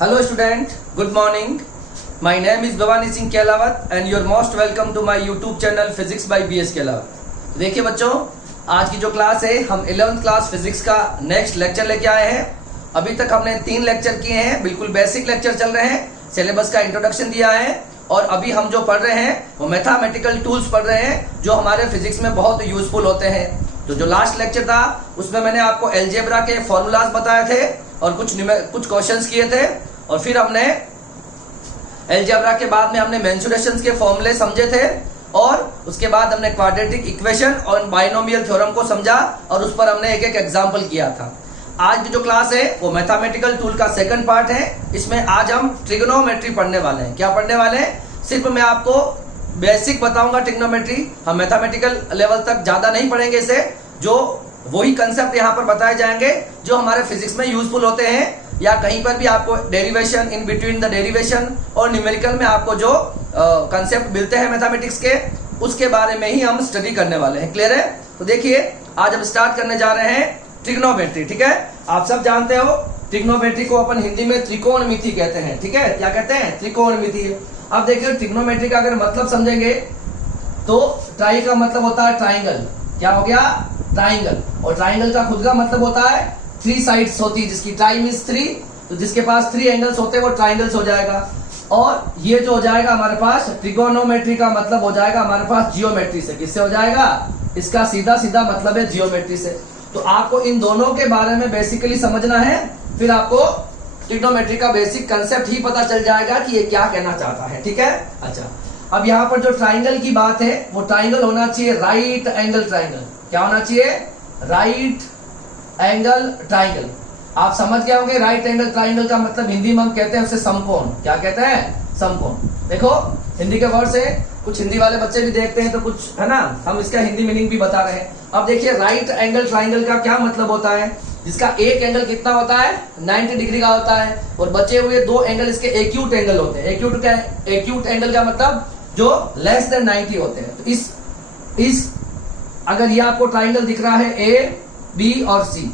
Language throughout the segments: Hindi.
Hello student, good morning. My name is Bhavani Singh Kehlawat and you are most welcome to my YouTube channel Physics by BS Kehlawat. देखिए बच्चों, आज की जो क्लास है हम 11th क्लास फिजिक्स का नेक्स्ट लेक्चर लेके आए हैं। अभी तक हमने 3 लेक्चर किए हैं, बिल्कुल बेसिक लेक्चर चल रहे हैं, सिलेबस का इंट्रोडक्शन दिया है और अभी हम जो पढ़ रहे हैं वो मैथमेटिकल टूल्स पढ़ रहे हैं जो हमारे फिजिक्स में बहुत यूजफुल होते हैं। तो जो लास्ट लेक्चर था उसमें मैंने आपको एलजेब्रा के फॉर्मूलाज बताए थे और कुछ क्वेश्चंस किए थे और फिर हमने एलजेब्रा के बाद में हमने मेंसुरेशंस के फॉर्मूले समझे थे और उसके बाद हमने क्वाड्रेटिक इक्वेशन और बाइनोमियल थ्योरम को समझा और उस पर हमने एक एक एग्जांपल किया था। आज की जो क्लास है वो मैथमेटिकल टूल का सेकंड पार्ट है। इसमें आज हम ट्रिग्नोमेट्री पढ़ने वाले हैं। क्या पढ़ने वाले हैं? सिर्फ मैं आपको बेसिक बताऊंगा ट्रिग्नोमेट्री। हम मैथमेटिकल लेवल तक ज्यादा नहीं पढ़ेंगे इसे, जो वही कंसेप्ट यहाँ पर बताए जाएंगे जो हमारे फिजिक्स में यूजफुल होते हैं या कहीं पर भी आपको derivation, in between the derivation और न्यूमेरिकल में आपको जो कंसेप्ट मिलते हैं मैथमेटिक्स के, उसके बारे में ही हम स्टडी करने वाले हैं। क्लियर है? तो देखिए आज हम स्टार्ट करने जा रहे हैं ट्रिग्नोमेट्री। ठीक है, आप सब जानते हो ट्रिग्नोमेट्री को अपन हिंदी में त्रिकोणमिति कहते हैं। ठीक है, क्या कहते हैं? त्रिकोणमिति। अब देखिए ट्रिग्नोमेट्री का अगर मतलब समझेंगे तो ट्राई का मतलब होता है ट्राइंगल। क्या हो गया? ट्राइंगल। और ट्राइंगल का खुद का मतलब होता है 3 साइड्स होती है, जिसकी टाई मींस 3, तो जिसके पास 3 एंगल्स होते हैं वो ट्राइंगल्स हो जाएगा। और ये जो हो जाएगा हमारे पास ट्रिगोनोमेट्री का मतलब हो जाएगा हमारे पास जियोमेट्री से। किससे हो जाएगा? इसका सीधा सीधा मतलब है जियोमेट्री से। तो आपको इन दोनों के बारे में बेसिकली समझना है, फिर आपको ट्रिग्नोमेट्री का बेसिक कंसेप्ट ही पता चल जाएगा कि ये क्या कहना चाहता है। ठीक है, अच्छा अब यहाँ पर जो ट्राइंगल की बात है वो ट्राइंगल होना चाहिए राइट एंगल ट्राइंगल। क्या होना चाहिए? Right angle triangle. आप समझ गए होंगे राइट एंगल ट्राइंगल का मतलब हिंदी में हम कहते हैं उसे समकोण। क्या कहते हैं? समकोण। देखो हिंदी के वर्ड से कुछ हिंदी वाले बच्चे भी देखते हैं तो कुछ है ना, हम इसका हिंदी मीनिंग भी बता रहे हैं। अब देखिए राइट एंगल ट्राइंगल का क्या मतलब होता है, जिसका एक एंगल कितना होता है? 90 डिग्री का होता है और बचे हुए 2 एंगल इसके एक्यूट एंगल होते हैं। एक्यूट एंगल का मतलब जो लेस देन 90 होते हैं। तो इस अगर ये आपको ट्राइंगल दिख रहा है ए, बी और सी,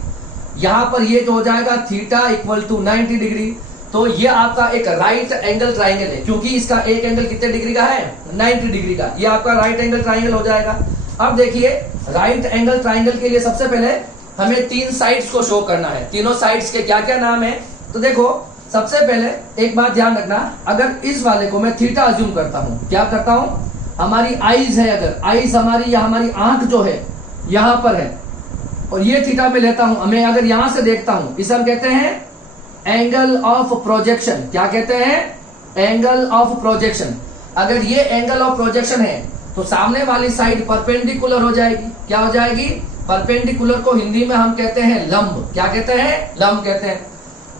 यहां पर ये जो हो जाएगा थीटा इक्वल टू 90 डिग्री, तो ये आपका एक राइट एंगल ट्राइंगल है क्योंकि इसका एक एंगल कितने डिग्री का है? 90 डिग्री का। ये आपका राइट एंगल ट्राइंगल हो जाएगा। अब देखिए राइट एंगल ट्राइंगल के लिए सबसे पहले हमें 3 साइड्स को शो करना है। तीनों साइड्स के क्या क्या नाम है? तो देखो सबसे पहले एक बात ध्यान रखना, अगर इस वाले को मैं थीटा अज्यूम करता हूं, क्या करता हूं? हमारी आईज है, अगर आईज हमारी या हमारी आंख जो है यहां पर है और ये थीटा में लेता हूं, मैं अगर यहां से देखता हूं, इसे हम कहते हैं एंगल ऑफ प्रोजेक्शन। क्या कहते हैं? Angle of projection. अगर ये एंगल ऑफ प्रोजेक्शन है तो सामने वाली साइड परपेंडिकुलर हो जाएगी। क्या हो जाएगी? परपेंडिकुलर को हिंदी में हम कहते हैं लंब। क्या कहते हैं? लंब कहते हैं।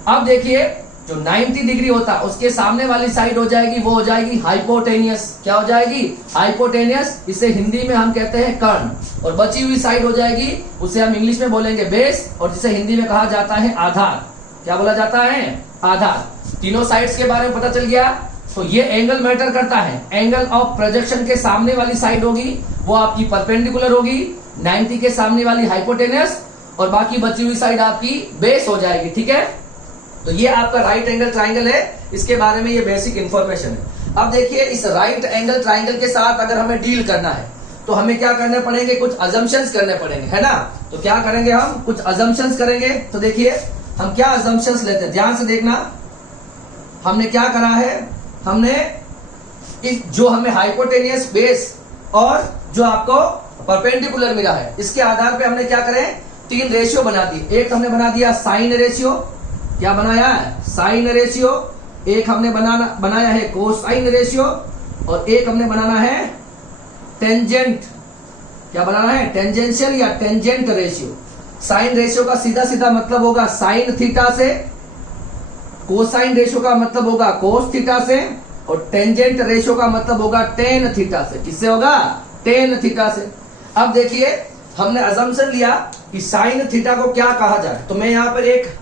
अब देखिए जो 90 डिग्री होता है उसके सामने वाली साइड हो जाएगी, वो हो जाएगी हाइपोटेनियस। क्या हो जाएगी? हाइपोटेनियस। इसे हिंदी में हम कहते हैं कर्ण। और बची हुई साइड हो जाएगी, उसे हम इंग्लिश में बोलेंगे बेस, और जिसे हिंदी में कहा जाता है आधार। क्या बोला जाता है? आधार। तीनों साइड्स के बारे में पता चल गया। तो ये एंगल मैटर करता है। एंगल ऑफ प्रोजेक्शन के सामने वाली साइड होगी वो आपकी परपेंडिकुलर होगी, 90 के सामने वाली हाइपोटेनियस, और बाकी बची हुई साइड आपकी बेस हो जाएगी। ठीक है, तो ये आपका राइट एंगल ट्राइंगल है, इसके बारे में ये बेसिक इंफॉर्मेशन है। अब देखिए इस राइट एंगल ट्राइंगल के साथ अगर हमें डील करना है तो हमें क्या करने पड़ेंगे? कुछ अजम्पशंस करने पड़ेंगे, है ना। तो क्या करेंगे? हम कुछ अजम्पशंस करेंगे। तो देखिए हम क्या अजम्पशंस लेते हैं, ध्यान से देखना। हमने क्या करा है, हमने जो हमें हाइपोटेनियस बेस और जो आपको परपेंडिकुलर मिला है, इसके आधार पे हमने क्या करें? 3 रेशियो बना दी। एक हमने बना दिया साइन रेशियो। क्या बनाया है? Sine ratio. एक हमने बनाया है कोसाइन रेशियो और एक हमने बनाना है टेंजेंट। क्या बनाना है? टेंजेंशियल या टेंजेंट रेशियो। साइन रेशियो का सीधा सीधा मतलब होगा साइन थीटा से, कोसाइन रेशियो का मतलब होगा कोस थीटा से, और टेंजेंट रेशियो का मतलब होगा टेन थीटा से। किससे होगा? टेन थीटा से। अब देखिए हमने अजम्पशन लिया कि साइन थीटा को क्या कहा जाए, तो मैं यहां पर एक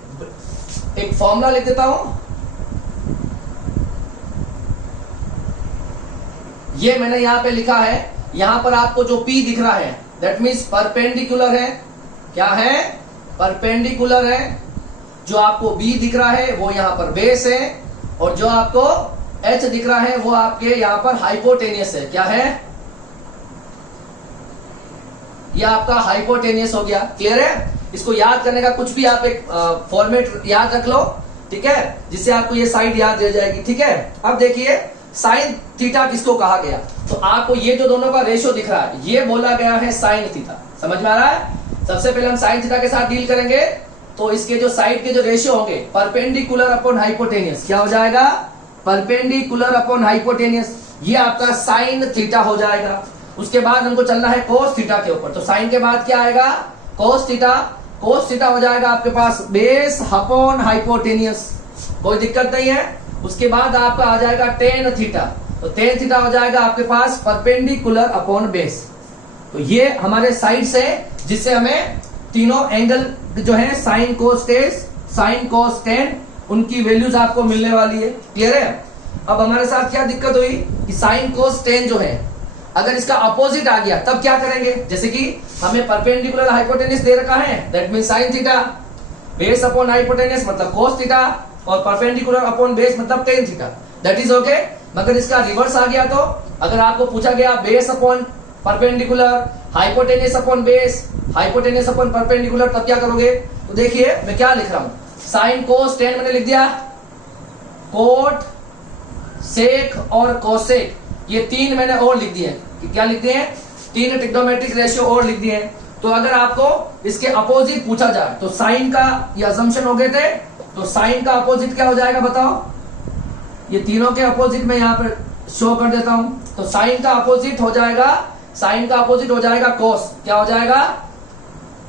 फॉर्मूला लिख देता हूं। ये मैंने यहां पे लिखा है, यहां पर आपको जो P दिख रहा है दैट मीन्स परपेंडिकुलर है। क्या है? परपेंडिकुलर है। जो आपको B दिख रहा है वो यहाँ पर बेस है, और जो आपको H दिख रहा है वो आपके यहाँ पर हाइपोटेनियस है। क्या है? ये आपका हाइपोटेनियस हो गया। क्लियर है? इसको याद करने का कुछ भी आप एक फॉर्मेट याद रख लो, ठीक है, जिससे आपको ये साइड याद रह जाएगी। ठीक है, अब देखिए साइन थीटा किसको कहा गया, तो आपको ये जो दोनों का रेशियो दिख रहा है ये बोला गया है साइन थीटा। समझ में आ रहा है? सबसे पहले हम साइन थीटा के साथ डील करेंगे, तो इसके जो साइड के जो रेशियो होंगे परपेंडिकुलर अपॉन हाइपोटेनियस, क्या हो जाएगा? परपेंडिकुलर अपॉन हाइपोटेनियस, ये आपका साइन थीटा हो जाएगा। उसके बाद हमको चलना है कोस थीटा के ऊपर, तो साइन के बाद क्या आएगा? Cos theta. कोस थीटा हो जाएगा आपके पास बेस अपॉन हाइपोटेनियस, कोई दिक्कत नहीं है। उसके बाद आपका आ जाएगा टेन थीटा, तो टेन थीटा हो जाएगा आपके पास परपेंडिकुलर अपॉन बेस। तो ये हमारे साइड से जिससे हमें तीनों एंगल जो है साइन कोस टेस, साइन कोस टेन, उनकी वैल्यूज आपको मिलने वाली है। क्लियर है? अब हमारे साथ क्या दिक्कत हुई कि साइन कोस टेन जो है अगर इसका अपोजिट आ गया तब क्या करेंगे? जैसे कि हमें परपेंडिकुलर हाइपोटेनियस दे रखा है, that mean sine theta, base upon hypotenuse मतलब कोस थीटा, और परपेंडिकुलर अपॉन बेस मतलब tan theta, that is okay. मगर इसका रिवर्स आ गया, तो अगर आपको पूछा गया base upon perpendicular, hypotenuse upon base, hypotenuse upon perpendicular, तब क्या करोगे? तो देखिए मैं क्या लिख रहा हूं, साइन कोस टेन मैंने लिख दिया, कोट, सेक और कोसेक, ये तीन मैंने और लिख दिए। क्या लिख दिए? तीन ट्रिग्नोमेट्रिक रेशियो और लिख दिए। तो अगर आपको इसके अपोजिट पूछा जाए तो साइन का ये अजम्पशन हो गए थे, तो साइन का अपोजिट क्या हो जाएगा बताओ? ये तीनों के अपोजिट में यहाँ पर शो कर देता हूं, तो साइन का अपोजिट हो जाएगा, साइन का अपोजिट हो जाएगा कोस। क्या हो जाएगा?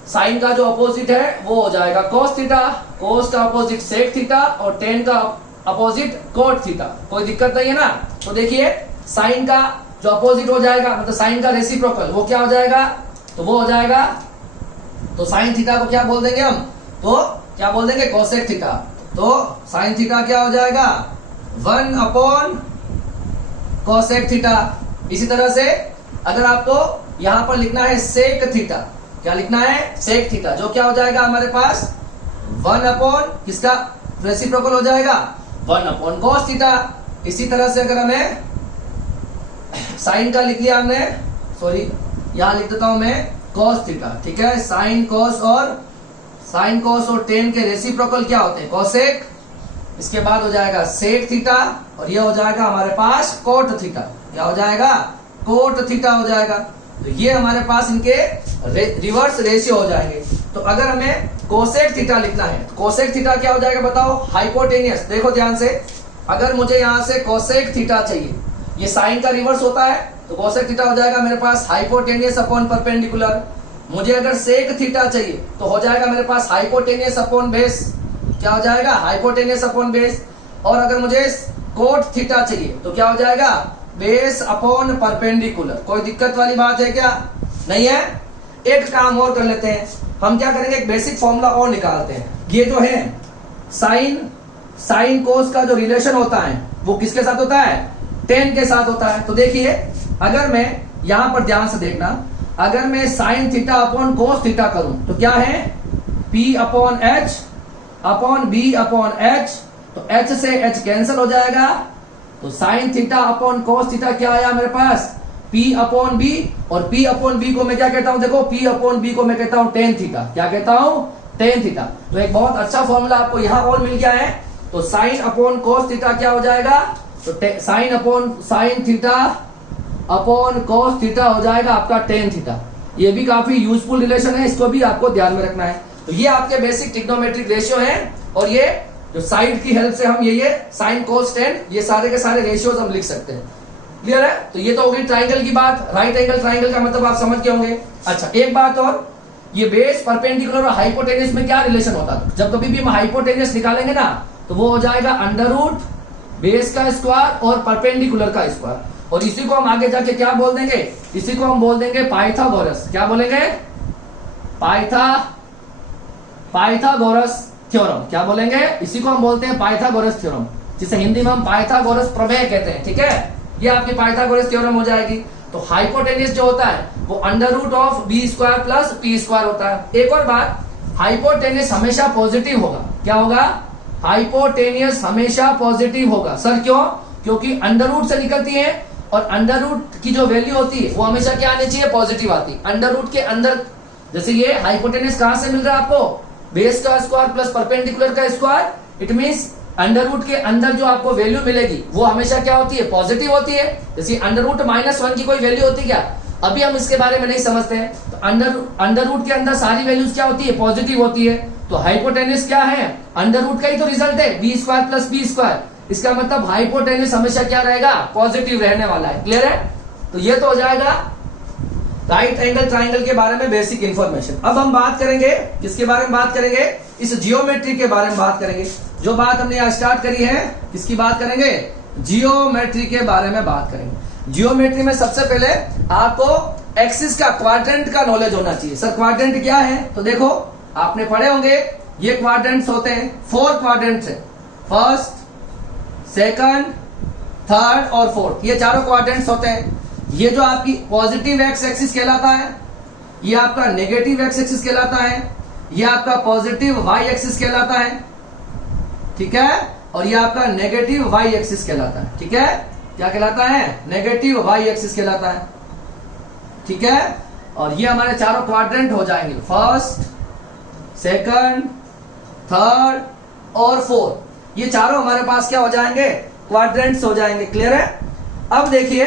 साइन का जो अपोजिट है वो हो जाएगा कोस थीटा, कोस का अपोजिट सेक थीटा, और टेन का अपोजिट कोट थीटा। कोई दिक्कत नहीं है ना? तो देखिए साइन का जो अपोजिट हो जाएगा मतलब साइन का रेसिप्रोकल वो क्या हो जाएगा? तो वो हो जाएगा, तो साइन थीटा को क्या बोल देंगे हम? तो क्या बोल देंगे? Cosec theta. तो साइन थीटा क्या हो जाएगा? 1 अपॉन कोसेक थीटा। इसी तरह से अगर आपको यहां पर लिखना है सेक थीटा, क्या लिखना है? सेक थीटा, जो क्या हो जाएगा हमारे पास? 1 अपॉन किसका रेसिप्रोकल हो जाएगा? 1 अपॉन कोस थीटा। इसी तरह से अगर हमें साइन का लिख लिया हमने, सॉरी यहां लिख देता हूं मैं कोस थीटा, ठीक है। साइन कोस और टेन के रेसिप्रोकल क्या होते हैं? कोसेक। इसके बाद हो जाएगा सेक थीटा, और ये हो जाएगा हमारे पास कोट थीटा। क्या हो जाएगा? कोट थीटा हो जाएगा। तो ये हमारे पास इनके रिवर्स रेशियो हो जाएंगे। तो अगर हमें कोसेक थीटा लिखना है, तो कोसेक थीटा क्या हो जाएगा बताओ? हाइपोटेनियस। देखो ध्यान से, अगर मुझे यहां से कोसेक थीटा चाहिए, ये साइन का रिवर्स होता है, तो कोसेक थीटा हो जाएगा मेरे पास हाइपोटेनियस अपॉन परपेंडिकुलर। मुझे अगर सेक थीटा चाहिए तो हो जाएगा मेरे पास हाइपोटेनियस अपॉन बेस। क्या हो जाएगा? Hypotenuse upon base. और अगर मुझे कोट थीटा चाहिए तो क्या हो जाएगा? Base upon perpendicular. कोई दिक्कत वाली बात है क्या? नहीं है? एक काम और कर लेते हैं, हम क्या करेंगे, एक बेसिक फॉर्मूला और निकालते हैं। ये जो है साइन कोस का जो रिलेशन होता है वो किसके साथ होता है? टेन के साथ होता है। तो देखिए अगर मैं यहां पर ध्यान से देखना, अगर मैं sine theta upon cos theta करूं तो क्या है? P upon H upon B upon H, तो एच से एच कैंसिल हो जाएगा, तो sine theta upon cos theta क्या आया मेरे पास? P अपॉन बी, और P अपॉन बी को मैं क्या कहता हूं? देखो P अपॉन बी को मैं कहता हूं टेन थीटा। क्या कहता हूं? Tan theta. तो एक बहुत अच्छा फॉर्मूला आपको यहां और मिल गया है। तो साइन अपॉन कोस थीटा क्या हो जाएगा? तो sine theta upon cos theta हो जाएगा आपका टेन थीटा। ये भी काफी यूजफुल रिलेशन है, इसको भी आपको ध्यान में रखना है। तो ये आपके बेसिक ट्रिग्नोमेट्रिक रेशियो है, और ये जो साइड की हेल्प से हम ये साइन कोस टेन, ये सारे के सारे रेशियोज हम लिख सकते हैं। क्लियर है? तो ये तो होगी ट्राइंगल की बात। राइट एंगल ट्राइंगल का मतलब आप समझ के होंगे। अच्छा एक बात और, ये बेस परपेंडिकुलर और हाइपोटेनियस में क्या रिलेशन होता है? जब कभी भी हम हाइपोटेनियस निकालेंगे ना, तो वो हो जाएगा अंडर रूट बेस का स्क्वायर और परपेंडिकुलर का स्क्वायर, और इसी को हम आगे जाके क्या बोल देंगे? इसी को हम बोल देंगे पाइथागोरस। क्या बोलेंगे? Pythagoras theorem. क्या बोलेंगे? इसी को हम बोलते हैं पाइथागोरस थ्योरम, जिसे हिंदी में हम पाइथागोरस प्रमेय कहते हैं। ठीक है, ये आपकी पाइथागोरस थ्योरम हो जाएगी। तो हाइपोटेनियस जो होता है वो under root of B square plus P square होता है। एक और बात, हाइपोटेनियस हमेशा पॉजिटिव होगा। क्या होगा, हाइपोटेनियस हमेशा पॉजिटिव होगा। सर क्यों? क्योंकि अंडर रूट से निकलती है और अंडर रूट की जो वैल्यू होती है वो हमेशा क्या आनी चाहिए, पॉजिटिव आती है। अंडर रूट के अंदर जैसे ये हाइपोटेनियस कहां से मिल रहा है आपको, बेस का स्क्वायर प्लस परपेंडिकुलर का square, it means under root के अंदर जो आपको वैल्यू मिलेगी वो हमेशा क्या होती है, पॉजिटिव होती है। जैसे अंडर रूट -1 की कोई वैल्यू होती है क्या, अभी हम इसके बारे में नहीं समझते हैं। तो अंडर रूट के अंदर सारी वैल्यूज क्या होती है, पॉजिटिव होती है। तो हाइपोटेनियस क्या है, अंडर रूट का ही तो रिजल्ट है, B square plus B square. इसका मतलब हाइपोटेनियस हमेशा क्या रहेगा, पॉजिटिव रहने वाला है। क्लियर है? तो ये तो हो जाएगा राइट एंगल ट्राइंगल के बारे में बेसिक इंफॉर्मेशन। अब हम बात करेंगे किसके बारे में बात करेंगे, इस जियोमेट्री के बारे में बात करेंगे। जो बात हमने यहाँ स्टार्ट करी है किसकी बात करेंगे, जियोमेट्री के बारे में बात करेंगे। जियोमेट्री में सबसे पहले आपको एक्सिस का, क्वाड्रेंट का नॉलेज होना चाहिए। सर क्वाड्रेंट क्या है, तो देखो आपने पढ़े होंगे ये क्वाड्रेंट्स होते हैं, 4 क्वाड्रेंट्स है, फर्स्ट, सेकंड, थर्ड और फोर्थ, ये चारों क्वाड्रेंट्स होते हैं। ये जो आपकी पॉजिटिव एक्स एक्सिस कहलाता है, ये आपका नेगेटिव एक्स एक्सिस कहलाता है, ये आपका पॉजिटिव वाई एक्सिस कहलाता है, ठीक है, और ये आपका नेगेटिव वाई एक्सिस कहलाता है। ठीक है, क्या कहलाता है, नेगेटिव वाई एक्सिस कहलाता है। ठीक है, और ये हमारे चारों क्वाड्रेंट हो जाएंगे, फर्स्ट, सेकंड, थर्ड और फोर्थ, ये चारों हमारे पास क्या हो जाएंगे, क्वाड्रेंट्स हो जाएंगे। क्लियर है? अब देखिए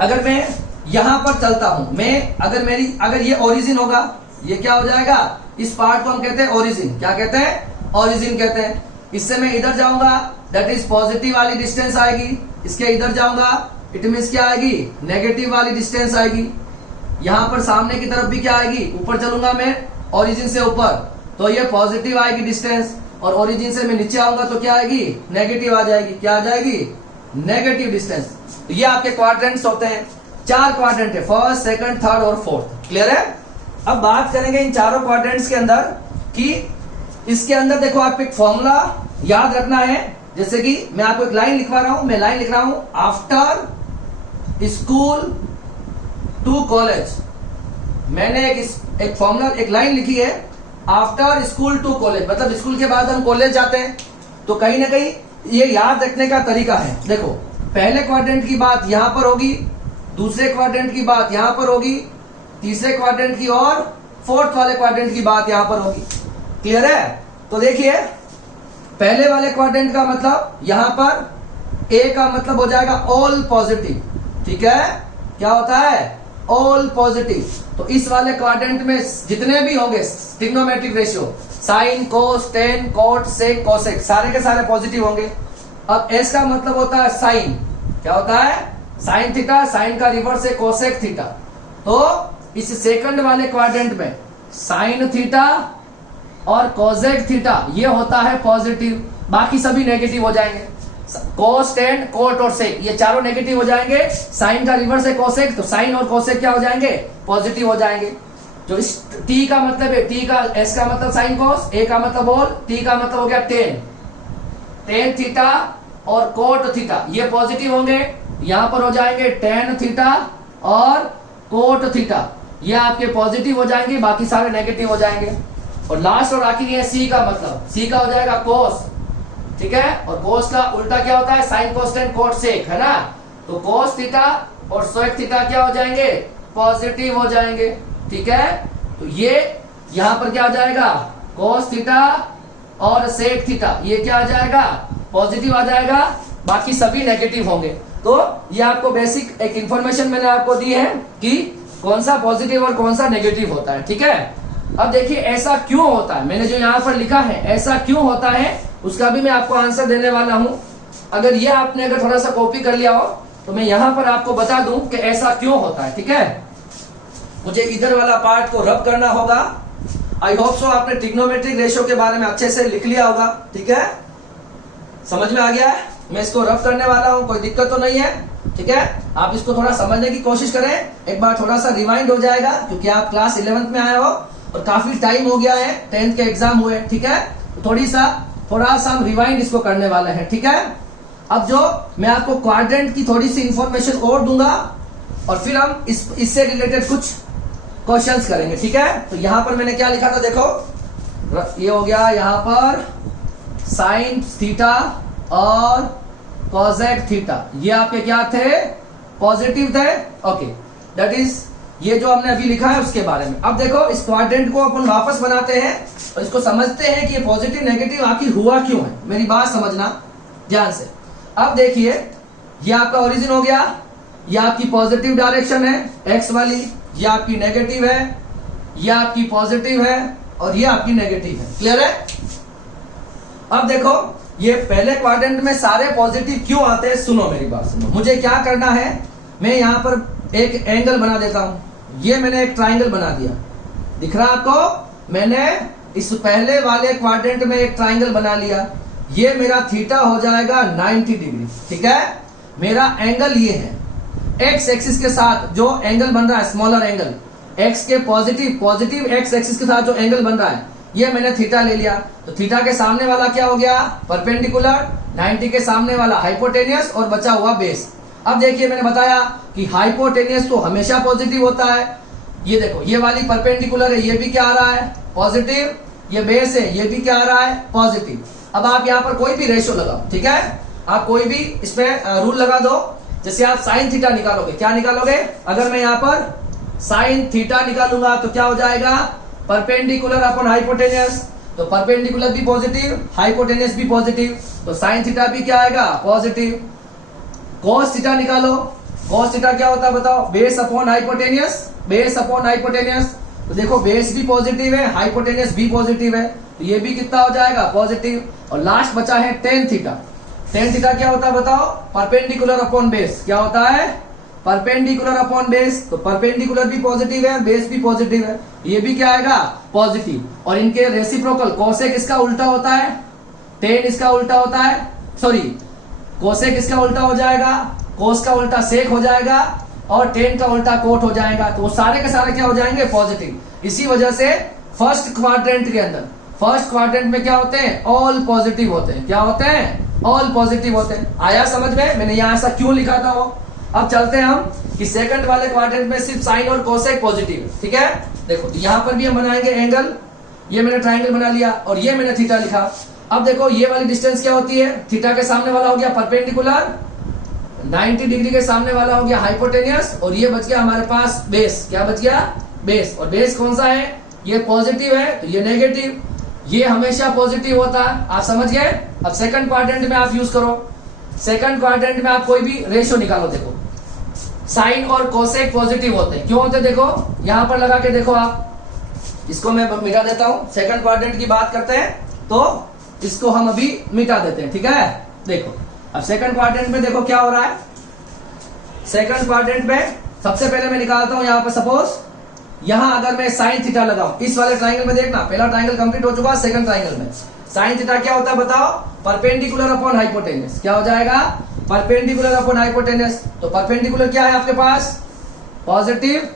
अगर मैं यहां पर चलता हूं, मैं अगर ये ओरिजिन होगा, ये क्या हो जाएगा, इस पार्ट को हम कहते हैं ओरिजिन। क्या कहते हैं, ओरिजिन कहते हैं। इससे मैं इधर जाऊंगा, दैट इज पॉजिटिव वाली डिस्टेंस आएगी। इसके इधर जाऊंगा, इट मीन्स क्या आएगी, नेगेटिव वाली डिस्टेंस आएगी। यहां पर सामने की तरफ भी क्या आएगी, ऊपर चलूंगा मैं ओरिजिन से ऊपर, तो ये पॉजिटिव आएगी डिस्टेंस, और ओरिजिन से मैं नीचे आऊंगा तो क्या आएगी, नेगेटिव आ जाएगी। क्या आ जाएगी, नेगेटिव डिस्टेंस। तो ये आपके क्वाड्रेंट्स होते हैं, 4 क्वाड्रेंट है, फर्स्ट, सेकंड, थर्ड और फोर्थ। क्लियर है? अब बात करेंगे इन चारों क्वाड्रेंट्स के अंदर कि इसके अंदर देखो आपको एक फॉर्मूला याद रखना है। जैसे कि मैं आपको एक लाइन लिखवा रहा हूं, मैं लाइन लिख रहा हूं, आफ्टर स्कूल टू कॉलेज। मैंने एक फॉर्मूला, एक लाइन लिखी है, आफ्टर स्कूल टू कॉलेज, मतलब स्कूल के बाद हम कॉलेज जाते हैं। तो कहीं ना कहीं ये याद रखने का तरीका है। देखो पहले क्वाड्रेंट की बात यहां पर होगी, दूसरे क्वाड्रेंट की बात यहां पर होगी, तीसरे क्वाड्रेंट की और फोर्थ वाले क्वाड्रेंट की बात यहां पर होगी। क्लियर है? तो देखिए पहले वाले क्वाड्रेंट का मतलब यहां पर ए का मतलब हो जाएगा ऑल पॉजिटिव। ठीक है, क्या होता है, ऑल पॉजिटिव। तो इस वाले क्वाड्रेंट में जितने भी होंगे trigonometric ratio, sign, cos, tan, cot, सेक, कोसेक, सारे के सारे पॉजिटिव होंगे। अब एस का मतलब होता है साइन, क्या होता है, साइन थीटा, साइन का रिवर्स है कोसेक थीटा। तो इस सेकंड वाले क्वाड्रेंट में साइन थीटा और कोसेक थीटा ये होता है पॉजिटिव, बाकी सभी नेगेटिव हो जाएंगे। कोस, टेन, कोट और सेक ये चारों नेगेटिव हो जाएंगे। साइन का रिवर्स है कोसेक, तो साइन और कोसेक क्या हो जाएंगे, पॉजिटिव हो जाएंगे। जो इस टी का मतलब है, टी का एस का मतलब साइन कोस, ए का मतलब ऑल, टी का मतलब हो गया टेन, टेन थीटा और कोट थीटा ये पॉजिटिव होंगे। यहां पर हो जाएंगे टेन थीटा और कोट थीटा ये आपके पॉजिटिव हो जाएंगे, बाकी सारे नेगेटिव हो जाएंगे। और लास्ट और आखिरी है सी का मतलब, सी का हो जाएगा कोस। ठीक है, और कोस का उल्टा क्या होता है, sine cos tan cot sec, है ना। तो कोस थीटा और सेक थीटा क्या हो जाएंगे, पॉजिटिव हो जाएंगे। ठीक है, तो ये यहां पर क्या आ जाएगा, कोस थीटा और सेक थीटा ये क्या आ जाएगा, पॉजिटिव आ जाएगा, बाकी सभी नेगेटिव होंगे। तो ये आपको बेसिक एक इंफॉर्मेशन मैंने आपको दी है कि कौन सा पॉजिटिव और कौन सा नेगेटिव होता है। ठीक है, अब देखिए ऐसा क्यों होता है, मैंने जो यहां पर लिखा है ऐसा क्यों होता है उसका भी मैं आपको आंसर देने वाला हूं। अगर ये आपने अगर थोड़ा सा कॉपी कर लिया हो तो मैं यहां पर आपको बता दूं कि ऐसा क्यों होता है। ठीक है, मुझे इधर वाला पार्ट को रब करना होगा। आई होप सो आपने ट्रिग्नोमेट्रिक रेशियो के बारे में अच्छे से लिख लिया होगा। ठीक है, समझ में आ गया है, मैं इसको रब करने वाला हूं, कोई दिक्कत तो नहीं है। ठीक है, आप इसको थोड़ा समझने की कोशिश करें, एक बार थोड़ा सा रिवाइंड हो जाएगा क्योंकि आप क्लास 11th में आए हो और काफी टाइम हो गया है, 10th के एग्जाम हुए। ठीक है, तो थोड़ा सा हम रिवाइंड इसको करने वाले हैं। ठीक है, अब जो मैं आपको क्वाड्रेंट की थोड़ी सी इंफॉर्मेशन और दूंगा और फिर हम इससे रिलेटेड कुछ क्वेश्चंस करेंगे। ठीक है, तो यहां पर मैंने क्या लिखा था देखो, ये हो गया यहाँ पर साइन थीटा और कॉसेक थीटा, ये आपके क्या थे, पॉजिटिव थे। ओके, दैट इज ये जो हमने अभी लिखा है उसके बारे में। अब देखो इस क्वाड्रेंट को अपन वापस बनाते हैं और इसको समझते हैं कि ये पॉजिटिव नेगेटिव आखिर हुआ क्यों है। मेरी बात समझना ध्यान से। अब देखिए ये आपका ओरिजिन हो गया, ये आपकी पॉजिटिव डायरेक्शन है एक्स वाली, ये आपकी नेगेटिव है, ये आपकी पॉजिटिव है और ये आपकी नेगेटिव है। क्लियर है? अब देखो ये पहले क्वाड्रेंट में सारे पॉजिटिव क्यों आते हैं, सुनो मेरी बात सुनो। मुझे क्या करना है, मैं यहां पर एक एंगल बना देता हूं। ये मैंने एक ट्राइंगल बना दिया, दिख रहा आपको? मैंने इस पहले वाले क्वाड्रेंट में एक ट्राइंगल बना लिया। ये मेरा थीटा हो जाएगा 90 डिग्री। ठीक है, मेरा एंगल ये है। एक्स एक्सिस के साथ जो एंगल बन रहा है, स्मॉलर एंगल, एक्स के पॉजिटिव एक्स एक्सिस के साथ जो एंगल बन रहा है, ये मैंने थीटा ले लिया। तो थीटा के सामने वाला क्या हो गया, परपेंडिकुलर, 90 के सामने वाला हाइपोटेनियस और बचा हुआ बेस। अब देखिए मैंने बताया कि हाइपोटेनियस तो हमेशा पॉजिटिव होता है। ये देखो ये वाली परपेंडिकुलर है, ये भी क्या आ रहा है, पॉजिटिव। ये बेस है, ये भी क्या आ रहा है, पॉजिटिव। अब आप यहाँ पर कोई भी रेशियो लगाओ, ठीक है, आप कोई भी इसमें रूल लगा दो। जैसे आप साइन थीटा निकालोगे, क्या निकालोगे, अगर मैं यहाँ पर साइन थीटा निकालूंगा तो क्या हो जाएगा, परपेंडिकुलर अपॉन हाइपोटेनियस। तो परपेंडिकुलर भी पॉजिटिव, हाइपोटेनियस भी पॉजिटिव, तो साइन थीटा भी क्या आएगा, पॉजिटिव। कॉस थीटा निकालो, कॉस थीटा क्या होता है बताओ, base upon hypotenuse, base upon hypotenuse. तो देखो बेस भी पॉजिटिव है, हाइपोटेनियस भी पॉजिटिव है, तो ये भी कितना हो जाएगा, पॉजिटिव। और लास्ट बचा है टेन थीटा। टेन थीटा क्या होता है बताओ, परपेंडिकुलर अपॉन बेस। क्या होता है, परपेंडिकुलर अपॉन बेस। तो परपेंडिकुलर भी पॉजिटिव है, बेस भी पॉजिटिव है, ये भी क्या आएगा, पॉजिटिव। और इनके रेसिप्रोकल, कोसेक इसका उल्टा होता है, टेन इसका उल्टा होता है, सॉरी कोसेक इसका उल्टा हो जाएगा, कोस का उल्टा सेक हो जाएगा और टेन का उल्टा कोट हो जाएगा। तो वो सारे के सारे क्या हो जाएंगे, पॉजिटिव। इसी वजह से फर्स्ट क्वाड्रेंट के अंदर, फर्स्ट क्वाड्रेंट में क्या होते हैं, ऑल पॉजिटिव होते हैं। क्या होते हैं, ऑल पॉजिटिव होते हैं। आया समझ में, मैंने यहाँ ऐसा क्यों लिखा था वो। अब चलते हैं हम कि सेकंड वाले क्वाड्रेंट में सिर्फ साइन और कोसेक पॉजिटिव। ठीक है, देखो यहाँ पर भी हम बनाएंगे एंगल। ये मैंने ट्राइंगल बना लिया और ये मैंने थीटा लिखा। अब देखो ये वाली डिस्टेंस क्या होती है, थीटा के सामने वाला हो गया परपेंडिकुलर, 90 डिग्री के सामने वाला हो गया हाइपोटेनियस, और ये बच गया हमारे पास बेस। क्या बच गया, बेस। और बेस कौन सा है, ये पॉजिटिव है तो ये नेगेटिव। ये हमेशा पॉजिटिव होता है, आप समझ गए। अब सेकंड क्वाड्रेंट में आप यूज करो, सेकंड क्वाड्रेंट में आप कोई भी रेशियो निकालो। देखो साइन और कोसेक पॉजिटिव होते हैं, क्यों होते हैं, देखो यहां पर लगा के देखो आप। इसको मैं मिटा देता हूं, सेकंड क्वाड्रेंट की बात करते हैं तो इसको हम अभी मिटा देते हैं। ठीक है, देखो अब सेकंड क्वाड्रेंट में देखो क्या हो रहा है। सेकंड क्वाड्रेंट में सबसे पहले मैं निकालता हूं, यहां पर सपोज यहां अगर मैं साइन थीटा लगाऊं, इस वाले ट्राइंगल में देखना, पहला ट्राइंगल कंप्लीट हो चुका, सेकंड ट्राइंगल में साइन थीटा क्या होता है बताओ, परपेंडिकुलर अपॉन हाइपोटेनस। क्या हो जाएगा, परपेंडिकुलर अपॉन हाइपोटेनस। तो परपेंडिकुलर क्या है आपके पास, पॉजिटिव,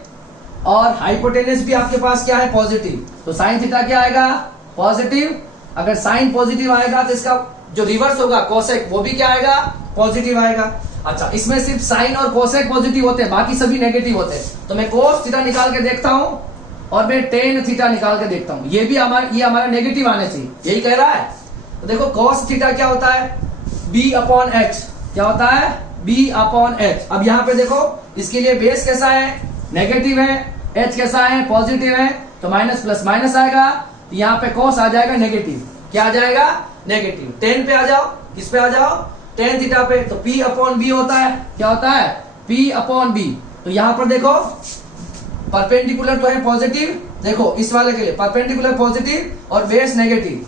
और हाइपोटेनस भी आपके पास क्या है, पॉजिटिव। तो साइन थीटा क्या आएगा, पॉजिटिव। अगर साइन पॉजिटिव आएगा तो इसका जो रिवर्स होगा कोसेक, वो भी क्या आएगा, पॉजिटिव आएगा। अच्छा, इसमें सिर्फ साइन और कोसेक पॉजिटिव होते हैं, बाकी सभी नेगेटिव होते हैं। तो मैं कोस थीटा निकाल के देखता हूं और मैं टेन थीटा निकाल के देखता हूं, ये भी हमारा नेगेटिव आने चाहिए, यही कह रहा है। तो देखो कोस थीटा क्या होता है, बी अपॉन एच। क्या होता है, बी अपॉन एच। अब यहाँ पे देखो इसके लिए बेस कैसा है, नेगेटिव है, एच कैसा है, पॉजिटिव है, तो माइनस प्लस माइनस आएगा, तो यहाँ पे कोस आ जाएगा नेगेटिव। क्या आ जाएगा, नेगेटिव। टेन पे आ जाओ, किस पे आ जाओ, टेन थीटा पे। तो P अपॉन बी होता है, क्या होता है, P अपॉन बी। तो यहां पर देखो परपेंडिकुलर तो है पॉजिटिव, देखो इस वाले के लिए परपेंडिकुलर पॉजिटिव और बेस नेगेटिव,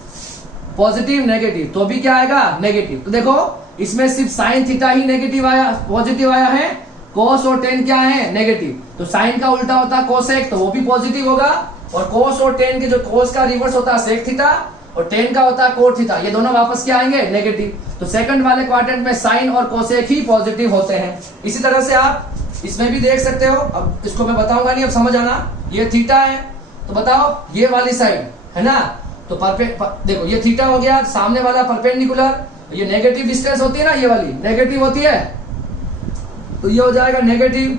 पॉजिटिव नेगेटिव, तो भी क्या आएगा, नेगेटिव। तो देखो इसमें सिर्फ साइन थीटा ही नेगेटिव आया, पॉजिटिव आया है, कोस और टेन क्या है, नेगेटिव। तो साइन का उल्टा होता है कोसेक, तो वो भी पॉजिटिव होगा। और कोस और टेन के जो कोस का रिवर्स होता है सेक थीटा, और टेन का होता है कोट थीटा, ये दोनों वापस क्या आएंगे, नेगेटिव। तो सेकंड वाले क्वाड्रेंट में साइन और कोसेक ही पॉजिटिव होते हैं। इसी तरह से आप इसमें भी देख सकते हो। अब इसको मैं बताऊंगा नहीं, अब समझ आना। ये थीटा है तो बताओ ये वाली साइड है ना, तो देखो ये थीटा हो गया, सामने वाला परपेंडिकुलर, ये नेगेटिव डिस्टेंस होती है ना, ये वाली नेगेटिव होती है, तो ये हो जाएगा नेगेटिव।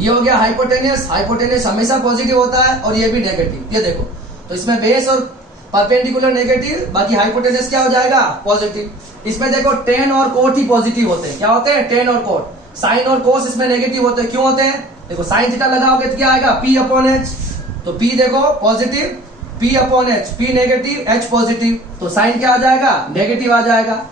ये हो गया हाइपोटेनियस, हाइपोटेनियस हमेशा पॉजिटिव होता है, और ये भी नेगेटिव। ये देखो, तो इसमें बेस और परपेंडिकुलर नेगेटिव, बाकी हाइपोटेनस क्या हो जाएगा पॉजिटिव। इसमें देखो टेन और कोट ही पॉजिटिव होते हैं। क्या होते हैं? टेन और कोट। साइन और कोस इसमें नेगेटिव होते हैं। क्यों होते हैं? देखो साइन थीटा लगाओगे तो क्या आएगा? P upon H. तो पी देखो positive, P upon H, P negative, H positive, तो साइन क्या आ जाएगा? नेगेटिव आ जाएगा।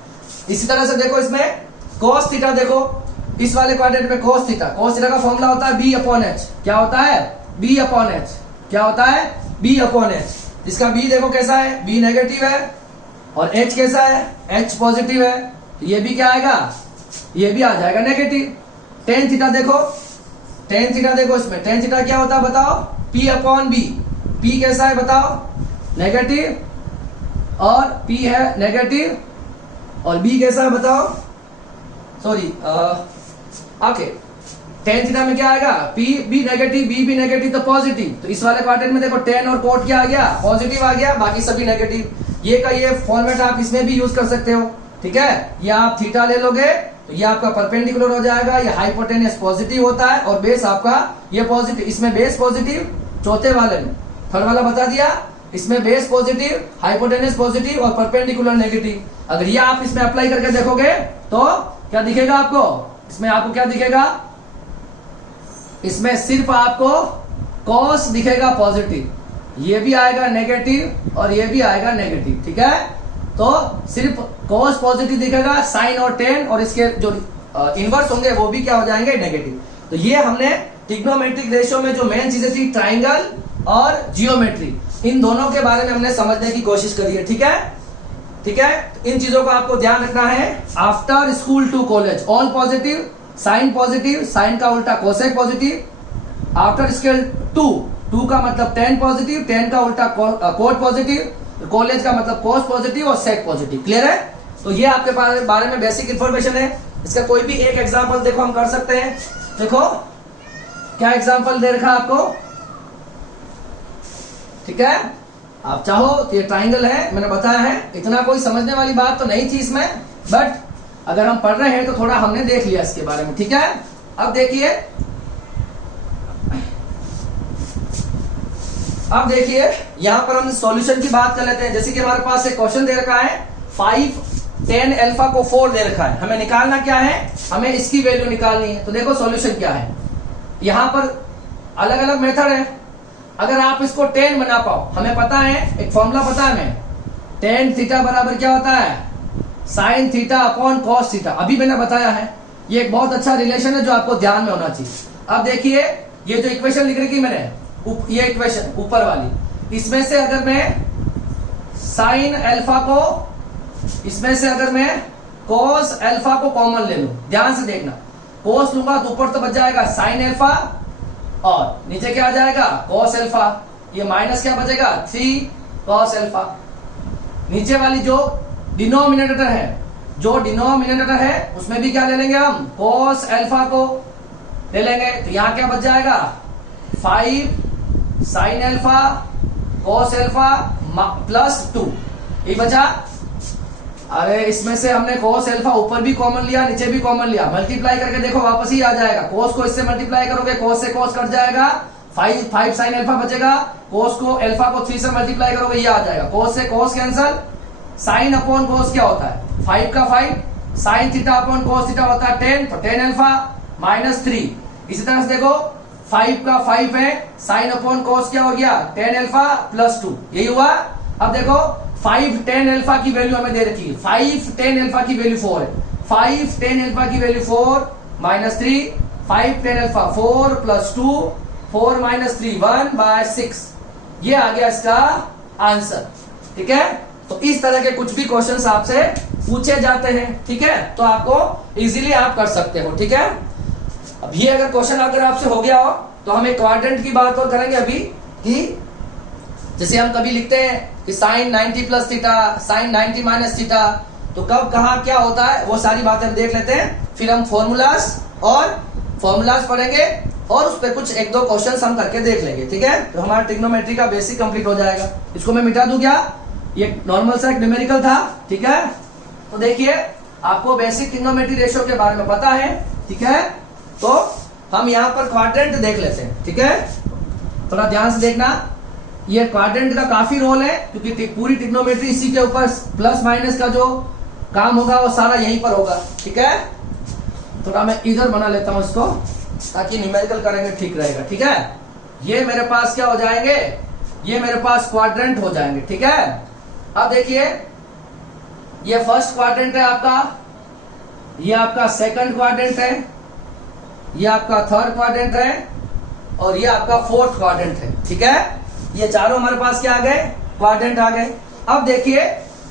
इसी तरह से देखो इसमें cos थीटा, देखो इस वाले क्वाड्रेंट में cos थीटा का फॉर्मूला होता है b अपॉन एच। क्या होता है? b upon H. क्या होता है? b upon H. इसका b देखो कैसा है? b नेगेटिव है और h कैसा है? h पॉजिटिव है। तो ये भी क्या आएगा? ये भी आ जाएगा नेगेटिव। टेन थीटा देखो, टेन थीटा देखो, इसमें टेन थीटा क्या होता है बताओ? p upon b। p कैसा है बताओ? नेगेटिव, और p है नेगेटिव, और b कैसा है बताओ? सॉरी, ओके, टेन थीटा में क्या आएगा? p भी नेगेटिव, b भी नेगेटिव, तो पॉजिटिव। तो इस वाले क्वाड्रेंट में देखो टेन और कोट क्या आ गया? पॉजिटिव आ गया, बाकी सभी नेगेटिव। ये का ये फॉर्मेट आप इसमें भी यूज कर सकते हो, ठीक है। ये आप थीटा ले लोगे तो ये आपका परपेंडिकुलर हो जाएगा। ये हाइपोटेनस पॉजिटिव होता है और बेस आपका ये पॉजिटिव। इसमें बेस पॉजिटिव, चौथे वाले में थर्ड वाला बता दिया, इसमें बेस पॉजिटिव, हाइपोटेनस पॉजिटिव और परपेंडिकुलर नेगेटिव। अगर ये आप इसमें अप्लाई करके देखोगे तो क्या दिखेगा आपको? इसमें आपको क्या दिखेगा? इसमें सिर्फ आपको कॉस दिखेगा पॉजिटिव, ये भी आएगा नेगेटिव और ये भी आएगा नेगेटिव, ठीक है। तो सिर्फ कॉस पॉजिटिव दिखेगा, साइन और टेन और इसके जो इनवर्स होंगे वो भी क्या हो जाएंगे? नेगेटिव। तो ये हमने ट्रिग्नोमेट्रिक रेशियो में जो मेन चीजें थी, ट्राइंगल और जियोमेट्री, इन दोनों के बारे में हमने समझने की कोशिश करी है, ठीक है। ठीक है, इन चीजों को आपको ध्यान रखना है। After school to college all positive, sine positive, sine का उल्टा cosec positive. After school to का मतलब टेन पॉजिटिव, टेन का उल्टा कोट पॉजिटिव, कॉलेज का मतलब कोस पॉजिटिव और सेक पॉजिटिव। क्लियर है? तो ये आपके बारे में बेसिक इंफॉर्मेशन है। इसका कोई भी एक एग्जाम्पल देखो हम कर सकते हैं। देखो क्या एग्जाम्पल दे रखा आपको, ठीक है। आप चाहो तो ये ट्राइंगल है, मैंने बताया है, इतना कोई समझने वाली बात तो नहीं थी इसमें, बट अगर हम पढ़ रहे हैं तो थोड़ा हमने देख लिया इसके बारे में, ठीक है। अब देखिए, यहां पर हम सॉल्यूशन की बात कर लेते हैं। जैसे कि हमारे पास एक क्वेश्चन दे रखा है 5 10 अल्फा को 4 दे रखा है, हमें निकालना क्या है? हमें इसकी वैल्यू निकालनी है। तो देखो सॉल्यूशन क्या है, यहां पर अलग अलग मेथड है। अगर आप इसको 10 बना पाओ, हमें पता है, एक फॉर्मूला पता है हमें, टेन थीटा बराबर क्या होता है? Sign theta upon cos theta. अभी मैंने बताया है, ये एक बहुत अच्छा रिलेशन है जो आपको ध्यान में होना चाहिए। अब देखिए, ये जो इक्वेशन लिख रखी मैंने, ये इक्वेशन ऊपर वाली, इसमें से अगर मैं साइन अल्फा को, इसमें से अगर मैं कॉस अल्फा को कॉमन ले लूं, ध्यान से देखना, कॉस लूंगा तो ऊपर तो बच जाएगा साइन अल्फा और नीचे क्या आ जाएगा? Cos alpha. ये माइनस क्या बचेगा? 3 कॉस अल्फा। नीचे वाली जो डिनोमिनेटर है, उसमें भी क्या ले लेंगे हम? कॉस अल्फा को ले लेंगे। तो यहां क्या बच जाएगा? 5 sine alpha cos alpha plus 2, ये बचा। अरे इसमें से हमने cos अल्फा ऊपर भी कॉमन लिया, नीचे भी कॉमन लिया, मल्टीप्लाई करके देखो वापस ही आ जाएगा। cos को इससे मल्टीप्लाई करोगे, cos से cos कट जाएगा, 5 साइन अल्फा बचेगा। cos को अल्फा को 3 से मल्टीप्लाई करोगे, ये आ जाएगा। cos से cos cancel, sine upon cos क्या होता है? 5 का 5, sign theta upon cos theta होता है 10, तो 10 अल्फा माइनस 3। इसी तरह से देखो 5 का 5 है, साइन अपॉन cos क्या हो गया? 10 अल्फा प्लस 2, यही हुआ। अब देखो 5 10 अल्फा की वैल्यू हमें दे रखी है, 5 10 अल्फा की वैल्यू 4 है, 5 10 अल्फा की value 4 minus 3, 5 10 alpha 4 plus 2, 4 minus 3 1/6, ये आ गया इसका आंसर, ठीक है। तो इस तरह के कुछ भी क्वेश्चंस आपसे पूछे जाते हैं, ठीक है, तो आपको इजीली आप कर सकते हो, ठीक है। अब ये अगर क्वेश्चन अगर आपसे हो गया हो तो हम एक क्वाड्रेंट की बात और करेंगे अभी, कि जैसे हम कभी लिखते हैं कि sine 90 plus theta, sine 90 minus theta, तो कब कहाँ क्या होता है वो सारी बातें हम देख लेते हैं। फिर हम फॉर्मूलाज पढ़ेंगे और उस पर कुछ एक दो क्वेश्चंस हम करके देख लेंगे, ठीक है। तो हमारा ट्रिग्नोमेट्री का बेसिक कंप्लीट हो जाएगा। इसको मैं मिटा दूं क्या? ये नॉर्मल सा एक न्यूमेरिकल था, ठीक है। तो देखिए, आपको बेसिक ट्रिग्नोमेट्री रेशियो के बारे में पता है, ठीक है। तो हम यहाँ पर क्वाड्रेंट देख लेते हैं, ठीक है। थोड़ा ध्यान से देखना, ये क्वाड्रेंट का काफी रोल है, क्योंकि पूरी ट्रिग्नोमेट्री इसी के ऊपर प्लस माइनस का जो काम होगा वो सारा यहीं पर होगा। ठीक है, थोड़ा मैं इधर बना लेता हूं इसको ताकि न्यूमेरिकल करेंगे ठीक रहेगा। ठीक है, ये मेरे पास क्या हो जाएंगे, ये मेरे पास क्वाड्रेंट हो जाएंगे। ठीक है, अब देखिए ये फर्स्ट क्वाड्रेंट है आपका, ये आपका सेकंड क्वाड्रेंट है, ये आपका थर्ड क्वाड्रेंट है और ये आपका फोर्थ क्वाड्रेंट है। ठीक है, ये चारों हमारे पास क्या आ गए, क्वाड्रेंट आ गए। अब देखिए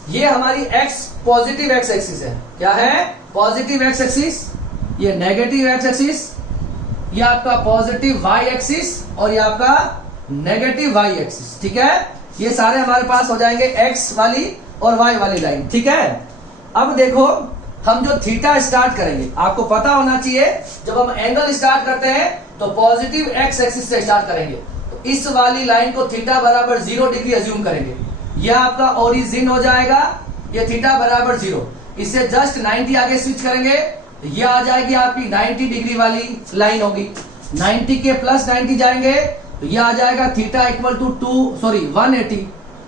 ये हमारी एक्स पॉजिटिव एक्स एक्सिस है, क्या है, पॉजिटिव एक्स एक्सिस, ये नेगेटिव एक्स एक्सिस, ये आपका पॉजिटिव वाई एक्सिस और ये आपका नेगेटिव वाई एक्सिस। ठीक है, ये सारे हमारे पास हो जाएंगे एक्स वाली और वाई वाली लाइन। ठीक है, अब देखो हम जो थीटा स्टार्ट करेंगे, आपको पता होना चाहिए जब हम एंगल स्टार्ट करते हैं तो पॉजिटिव एक्स एक्सिस से स्टार्ट करेंगे। तो इस वाली लाइन को थीटा बराबर 0 डिग्री अज्यूम करेंगे, यह आपका ओरिजिन हो जाएगा, ये थीटा बराबर 0। इससे जस्ट 90 आगे स्विच करेंगे तो ये आ जाएगी आपकी 90 डिग्री वाली लाइन होगी। 90 के प्लस 90 जाएंगे तो ये आ जाएगा theta equal to 180,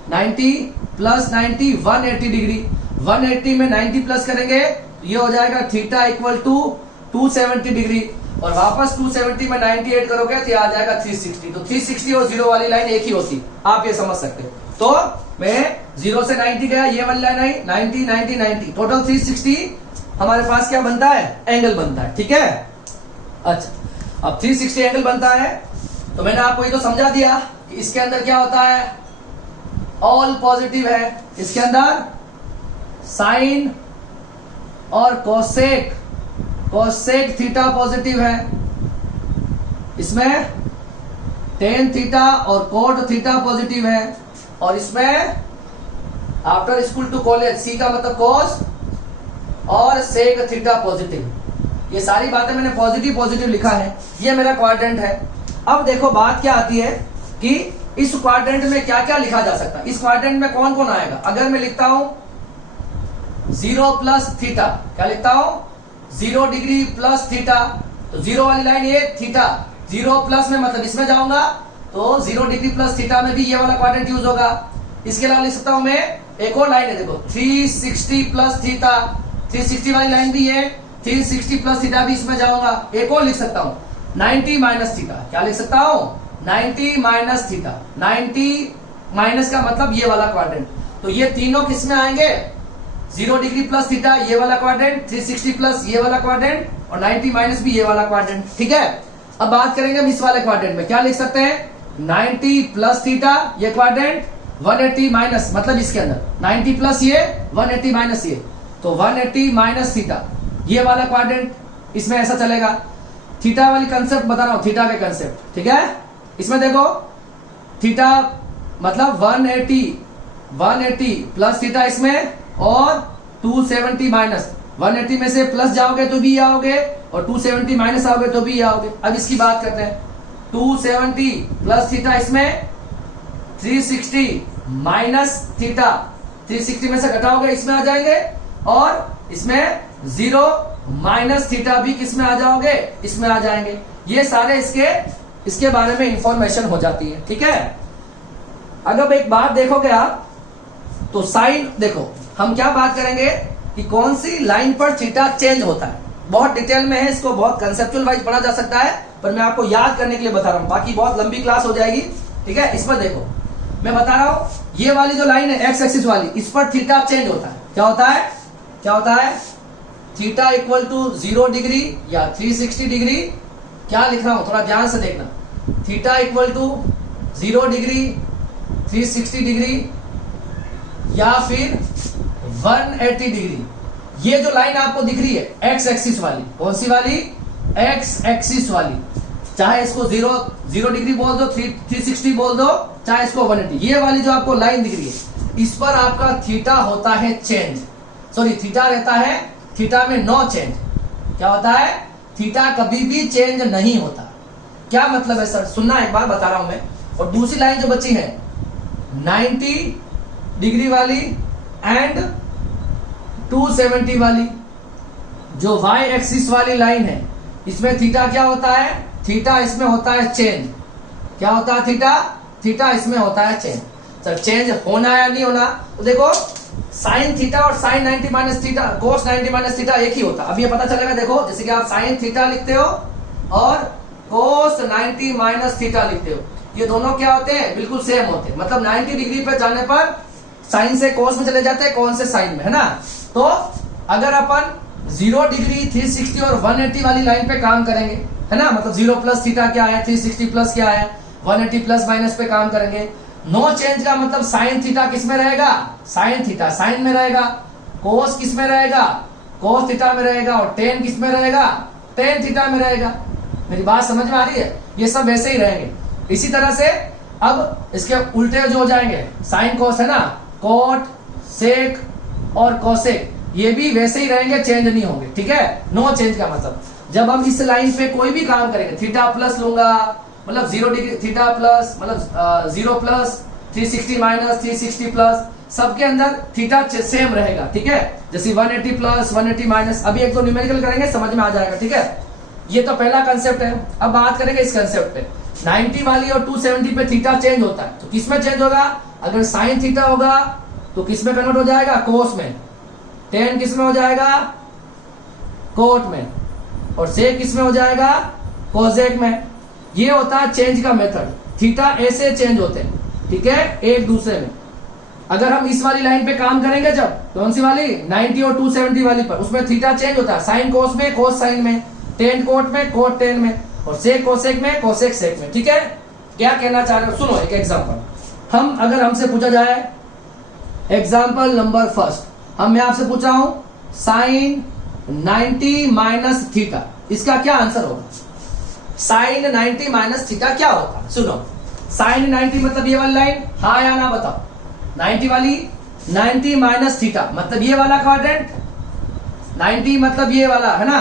90 plus 90 180 degree. 180 में 90 प्लस करेंगे तो ये हो जाएगा थीटा इक्वल टू 270 डिग्री और वापस 270 में 90 ऐड करोगे तो ये आ जाएगा 360। तो 360 और 0 वाली लाइन एक ही होती, आप ये समझ सकते हैं। तो मैं 0 से 90 गया, ये वाली लाइन आई 90 90 90, टोटल 360 हमारे पास क्या बनता है, एंगल बनता है। ठीक है, अच्छा अब 360 एंगल बनता है तो मैंने आपको ये तो समझा दिया कि इसके अंदर क्या होता है, ऑल पॉजिटिव है, इसके अंदर साइन और कोसेक, कोसेक थीटा पॉजिटिव है, इसमें टेन थीटा और कोट थीटा पॉजिटिव है और इसमें आफ्टर स्कूल टू कॉलेज सी का मतलब कोस और सेक थीटा पॉजिटिव। ये सारी बातें मैंने पॉजिटिव पॉजिटिव लिखा है, ये मेरा क्वाड्रेंट है। अब देखो बात क्या आती है कि इस क्वाड्रेंट में क्या क्या लिखा जा सकता है, इस क्वाड्रेंट में कौन कौन आएगा। अगर मैं लिखता हूं 0 प्लस थीटा, क्या लिखता हूं 0 डिग्री प्लस थीटा, तो 0 वाली लाइन ये थीटा, 0 प्लस में मतलब इसमें जाऊंगा तो 0 डिग्री प्लस थीटा में भी ये वाला क्वाड्रेंट यूज होगा। इसके अलावा लिख सकता हूं मैं एक और लाइन है, देखो 360 प्लस थीटा, 360 वाली लाइन भी है, 360 प्लस थीटा भी इसमें जाऊंगा। एक और लिख सकता हूं 90 माइनस थीटा, क्या लिख सकता हूं 90 माइनस थीटा, 90 माइनस का मतलब ये वाला क्वाड्रेंट। तो ये तीनों किस में आएंगे, 0 डिग्री प्लस थीटा ये वाला क्वाड्रेंट, 360 प्लस ये वाला क्वाड्रेंट और 90 माइनस भी ये वाला क्वाड्रेंट। ठीक है, अब बात करेंगे हम इस वाले क्वाड्रेंट में, क्या लिख सकते हैं 90 प्लस थीटा ये क्वाड्रेंट, 180 माइनस मतलब इसके अंदर 90 प्लस ये 180 माइनस ये, तो 180 माइनस थीटा ये वाला क्वाड्रेंट, इसमें ऐसा चलेगा। थीटा वाली कंसेप्ट बता रहा हूं, थीटा के कंसेप्ट। ठीक है, इसमें देखो थीटा मतलब 180 प्लस थीटा इसमें और 270 माइनस, 180 में से प्लस जाओगे तो भी आओगे और 270 माइनस आओगे तो भी आओगे। अब इसकी बात करते हैं, 270 प्लस थीटा इसमें, 360 माइनस थीटा, 360 में से घटाओगे इसमें आ जाएंगे और इसमें 0 माइनस थीटा भी किसमें आ जाओगे, इसमें आ जाएंगे। ये सारे इसके बारे में इंफॉर्मेशन हो जाती है। ठीक है, अगर एक बात देखोगे आप तो साइन, देखो हम क्या बात करेंगे कि कौन सी लाइन पर थीटा चेंज होता है, बहुत डिटेल में है, इसको बहुत कंसेप्चुअल वाइज पढ़ा जा सकता है, पर मैं आपको याद करने के लिए बता रहा हूं, बाकी बहुत लंबी क्लास हो जाएगी। ठीक है, इस पर देखो मैं बता रहा हूं, ये वाली जो लाइन है एक्स एक्सिस वाली, इस पर थीटा चेंज होता है। क्या होता है, क्या होता है, थीटा इक्वल टू 0 डिग्री या 360 डिग्री, क्या लिख रहा हूं थोड़ा ध्यान से देखना, theta equal to 0 degree, 360 degree या फिर 180 डिग्री। ये जो लाइन आपको दिख रही है एक्स एक्सिस वाली, कौन सी वाली, एक्स एक्सिस वाली, चाहे इसको 0 डिग्री बोल दो, 360 बोल दो, चाहे इसको 180, ये वाली जो आपको लाइन दिख रही है इस पर आपका थीटा होता है चेंज, सॉरी थीटा रहता है, थीटा में नो चेंज। क्या होता है, थीटा कभी भी चेंज नहीं होता। क्या मतलब है सर, सुनना एक बार बता रहा हूं मैं। और दूसरी लाइन जो बची है 90 डिग्री वाली एंड 270 वाली, जो वाई एक्सिस वाली लाइन है, इसमें थीटा क्या होता है, थीटा इसमें होता है चेंज। क्या होता है, थीटा थीटा इसमें होता है चेंज। सर चेंज होना या नहीं होना, तो देखो साइन थीटा और साइन 90 माइनस थीटा, कोस 90 माइनस थीटा एक ही होता। अब ये पता चलेगा, देखो जैसे कि आप साइन थीटा लिखते हो और कोस 90 माइनस थीटा लिखते हो, ये दोनों क्या होते हैं, बिल्कुल सेम होते हैं। मतलब 90 डिग्री पे जाने पर साइन से कोस में चले जाते हैं, कौन से साइन में, है ना। तो अगर अपन 0 डिग्री, 360 और 180 वाली लाइन पे काम करेंगे, है ना, मतलब 0 प्लस थीटा क्या है, 360 प्लस क्या है, 180 प्लस माइनस पे काम करेंगे। नो चेंज का मतलब साइन थीटा किस में रहेगा, साइन थीटा साइन में रहेगा, कोस किस में रहेगा, कोस थीटा में रहेगा, और टेन किस में रहेगा, टेन थीटा में रहेगा। मेरी बात समझ में आ रही है, ये सब वैसे ही रहेंगे। इसी तरह से अब इसके उल्टे जो हो जाएंगे, साइन कोस है ना, कोट सेक और कोसेक, ये भी वैसे ही रहेंगे, चेंज नहीं होंगे, ठीक है। नो चेंज का मतलब जब हम इस लाइन पे कोई भी काम करेंगे, थीटा प्लस लूंगा मतलब 0 डिग्री, थीटा प्लस मतलब 0 प्लस, 360 माइनस, 360 प्लस, सबके अंदर थीटा सेम रहेगा, ठीक है। जैसे 180 प्लस, 180 माइनस, अभी एक दो न्यूमेरिकल करेंगे, समझ में आ जाएगा, ठीक है। ये तो पहला कंसेप्ट है। अब बात करेंगे इस कंसेप्ट पे, 90 वाली और 270 पे थीटा चेंज होता है, तो किसमें चेंज होगा, अगर साइन थीटा होगा तो किसमें कन्वर्ट हो जाएगा, कोस में, टेन किसमें हो जाएगा, कोट में, और सेक किसमें हो जाएगा, कोसेक में। ये होता है चेंज का मेथड। थीटा ऐसे चेंज होते हैं, ठीक है, एक दूसरे में। अगर हम इस वाली लाइन पे काम करेंगे, जब कौन सी वाली 90 और 270 वाली पर, उसमें थीटा चेंज होता है, साइन कोस में, कोस साइन में, टेन कोट में, कोट टेन में, और सेक कोसेक में, कोसेक सेक में, ठीक है। क्या कहना चाह रहे हो, सुनो एक एग्जांपल। हम अगर हमसे पूछा जाए एग्जांपल नंबर फर्स्ट, मैं आपसे पूछ रहा हूं साइन 90 माइनस थीटा, इसका क्या आंसर होगा। साइन 90 माइनस थीटा क्या होता है, सुनो। साइन 90 मतलब ये वाली लाइन, हाँ या ना बताओ। 90 वाली, 90 माइनस थीटा मतलब ये वाला क्वाड्रेंट, 90 मतलब ये वाला, है ना।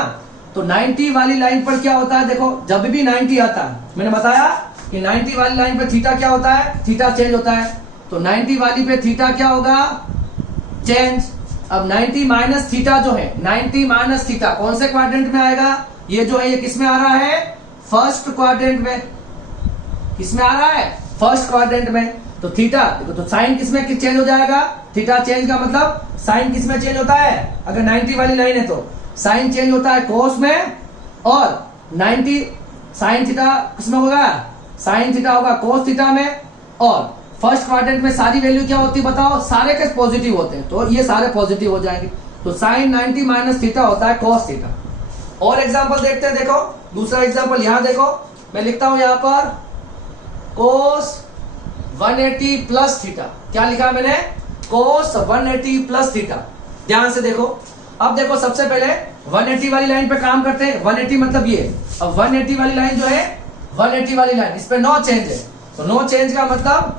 तो 90 वाली लाइन पर क्या होता है, देखो जब भी 90 आता है, मैंने बताया कि 90 वाली लाइन पर थीटा क्या होता है, थीटा चेंज होता है। तो 90 वाली पे थीटा क्या होगा, चेंज। अब 90 माइनस थीटा जो है, 90 माइनस थीटा कौन से क्वाड्रेंट में आएगा, ये जो है ये किस में आ रहा है, फर्स्ट क्वाड्रेंट में। किस में आ रहा है, फर्स्ट क्वाड्रेंट में। तो थीटा देखो, तो साइन किस में चेंज हो जाएगा, थीटा चेंज का मतलब साइन किस में चेंज होता है, अगर 90 वाली लाइन है तो साइन चेंज होता है कोस में, और 90 साइन थीटा किसमें होगा, साइन थीटा होगा कोस थीटा में। और फर्स्ट क्वाड्रेंट में सारी वैल्यू क्या होती है बताओ, सारे के पॉजिटिव होते हैं, तो ये सारे पॉजिटिव हो जाएंगे। तो साइन 90 माइनस थीटा होता है कोस थीटा। और एग्जांपल देखते हैं, देखो दूसरा एग्जांपल यहां देखो, मैं लिखता हूं यहां पर कोस 180 प्लस थीटा। क्या लिखा मैंने, कोस 180 प्लस थीटा। ध्यान से देखो, अब देखो सबसे पहले 180 वाली लाइन पे काम करते हैं। 180 मतलब ये, अब 180 वाली लाइन जो है, 180 वाली लाइन, इस पे नो चेंज है। तो नो चेंज का मतलब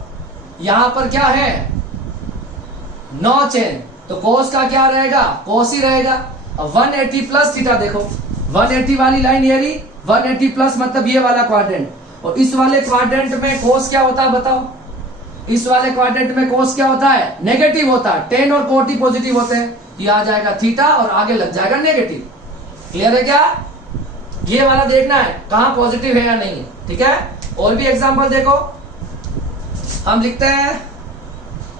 यहां पर क्या है, नो चेंज, तो कोस का क्या रहेगा, कोस ही रहेगा। अब 180 प्लस थीटा देखो, 180 वाली लाइन ये रही, 180 प्लस मतलब ये वाला क्वाड्रेंट, और इस वाले क्वाड्रेंट में कोस क्या होता है बताओ, इस वाले क्वाड्रेंट में कोस क्या होता है, नेगेटिव होता है। 10 और 40 पॉजिटिव होते हैं, ये आ जाएगा थीटा और आगे लग जाएगा नेगेटिव। क्लियर है क्या, ये वाला देखना है कहां पॉजिटिव है या नहीं है, ठीक है। और भी एग्जांपल देखो, हम लिखते हैं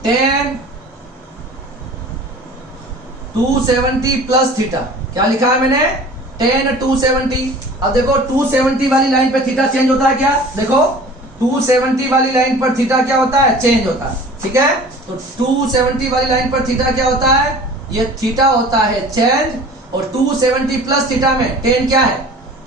10 270 प्लस थीटा। क्या लिखा है मैंने, 10 270। अब देखो 270 वाली लाइन पे थीटा चेंज होता है क्या, देखो 270 वाली लाइन पर थीटा क्या होता है, चेंज होता है, ठीक है। तो 270 वाली लाइन पर थीटा क्या होता है, ये थीटा होता है चेंज। और 270 प्लस थीटा में 10 क्या है,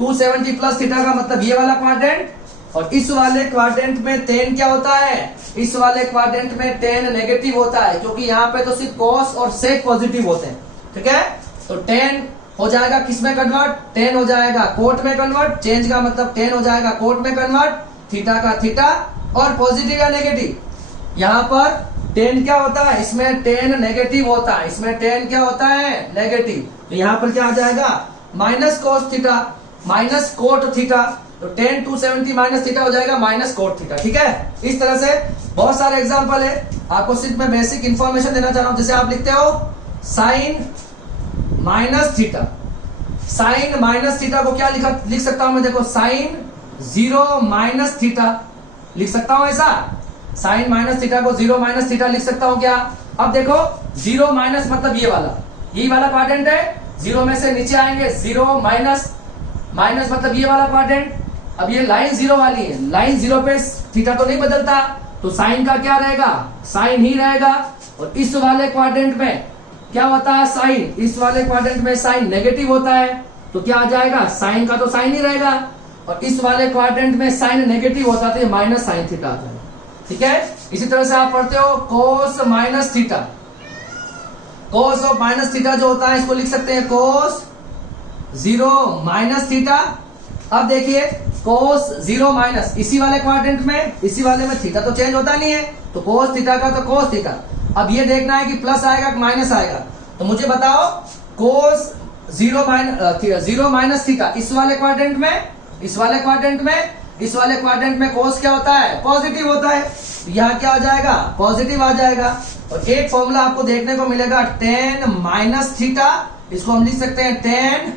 270 प्लस थीटा का मतलब ये वाला क्वाड्रेंट, और इस वाले क्वाड्रेंट में 10 क्या होता है, इस वाले क्वाड्रेंट में 10 नेगेटिव होता है, क्योंकि यहाँ पे तो सिर्फ कॉस और सेक पॉजिटिव होते हैं, ठीक है। तो 10 हो जाएगा किसमें कन्वर्ट, 10 हो जाएगा कोट में कन्वर्ट, चेंज का मतलब 10 हो जाएगा कोट में कन्वर्ट, थीटा का थीटा, और पॉजिटिव या नेगेटिव। यहाँ पर 10 क्या होता है, इसमें 10 नेगेटिव होता है, इसमें 10 क्या होता है, नेगेटिव। तो यहाँ पर क्या आ जाएगा, minus cos theta minus cot theta. तो 10 270 माइनस थीटा हो जाएगा माइनस कोट थीटा, ठीक है। इस तरह से बहुत सारे एग्जांपल है, आपको सिर्फ मैं बेसिक इंफॉर्मेशन देना चाह रहा हूं। जैसे आप लिखते हो sine minus theta, sine minus theta को क्या लिख सकता हूं मैं, देखो साइन 0 माइनस थीटा लिख सकता हूं ऐसा, साइन माइनस थीटा को जीरो माइनस थीटा लिख सकता हूं क्या? अब देखो जीरो माइनस मतलब ये वाला क्वाड्रेंट है, जीरो में से नीचे आएंगे जीरो माइनस, माइनस मतलब ये वाला क्वाड्रेंट। अब ये लाइन जीरो वाली है, लाइन जीरो पे थीटा तो नहीं बदलता, तो साइन का क्या रहेगा? साइन ही रहेगा। और इस वाले क्वाड्रेंट में क्या होता है? साइन। इस वाले क्वाड्रेंट में साइन नेगेटिव होता है, तो क्या आ जाएगा? साइन का तो साइन ही रहेगा। और इस वाले क्वाड्रेंट में साइन नेगेटिव होता है तो माइनस साइन थीटा आता है। ठीक है, इसी तरह से आप पढ़ते हो कोस minus theta. Cos of minus theta जो होता है इसको लिख सकते हैं कोस जीरो माइनस थीटा। अब देखिए कोस जीरो माइनस, इसी वाले क्वाड्रेंट में, इसी वाले में थीटा तो चेंज होता नहीं है, तो कोस थीटा का तो कोस थीटा। अब ये देखना है कि प्लस आएगा कि माइनस आएगा, तो मुझे बताओ कोस जीरो माइनस थीटा इस वाले क्वाड्रेंट में, इस वाले क्वाड्रेंट में, इस वाले क्वाड्रेंट में कोस क्या होता है? पॉजिटिव होता है। तो यहाँ क्या आ जाएगा? पॉजिटिव आ जाएगा। और एक फॉर्मूला आपको देखने को मिलेगा टेन माइनस थीटा, इसको हम लिख सकते हैं ten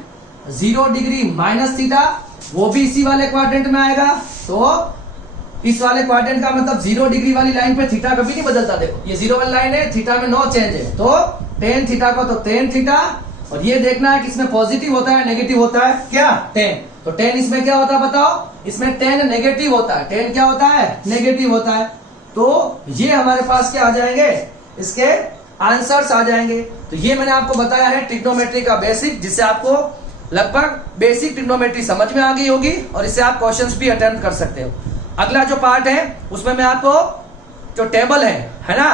zero degree minus theta, वो भी इसी वाले क्वाड्रेंट में आएगा। तो इस वाले क्वाड्रेंट का मतलब जीरो डिग्री वाली लाइन पे थीटा कभी नहीं बदलता। देखो ये जीरो वाली लाइन है, थीटा में नो चेंज है, तो टेन थीटा को तो टेन थीटा। और ये देखना है कि इसमें पॉजिटिव होता है नेगेटिव होता है क्या? टेन। तो टेन इसमें क्या होता है बताओ? इसमें टेन नेगेटिव होता है। टेन क्या होता है? नेगेटिव होता है। तो ये हमारे पास क्या आ जाएंगे? इसके आंसर्स आ जाएंगे। तो ये मैंने आपको बताया है ट्रिग्नोमेट्री का बेसिक, जिससे आपको लगभग बेसिक ट्रिग्नोमेट्री समझ में आ गई होगी और इससे आप क्वेश्चंस भी अटेम्प्ट कर सकते हो। अगला जो पार्ट है उसमें मैं आपको जो टेबल है ना,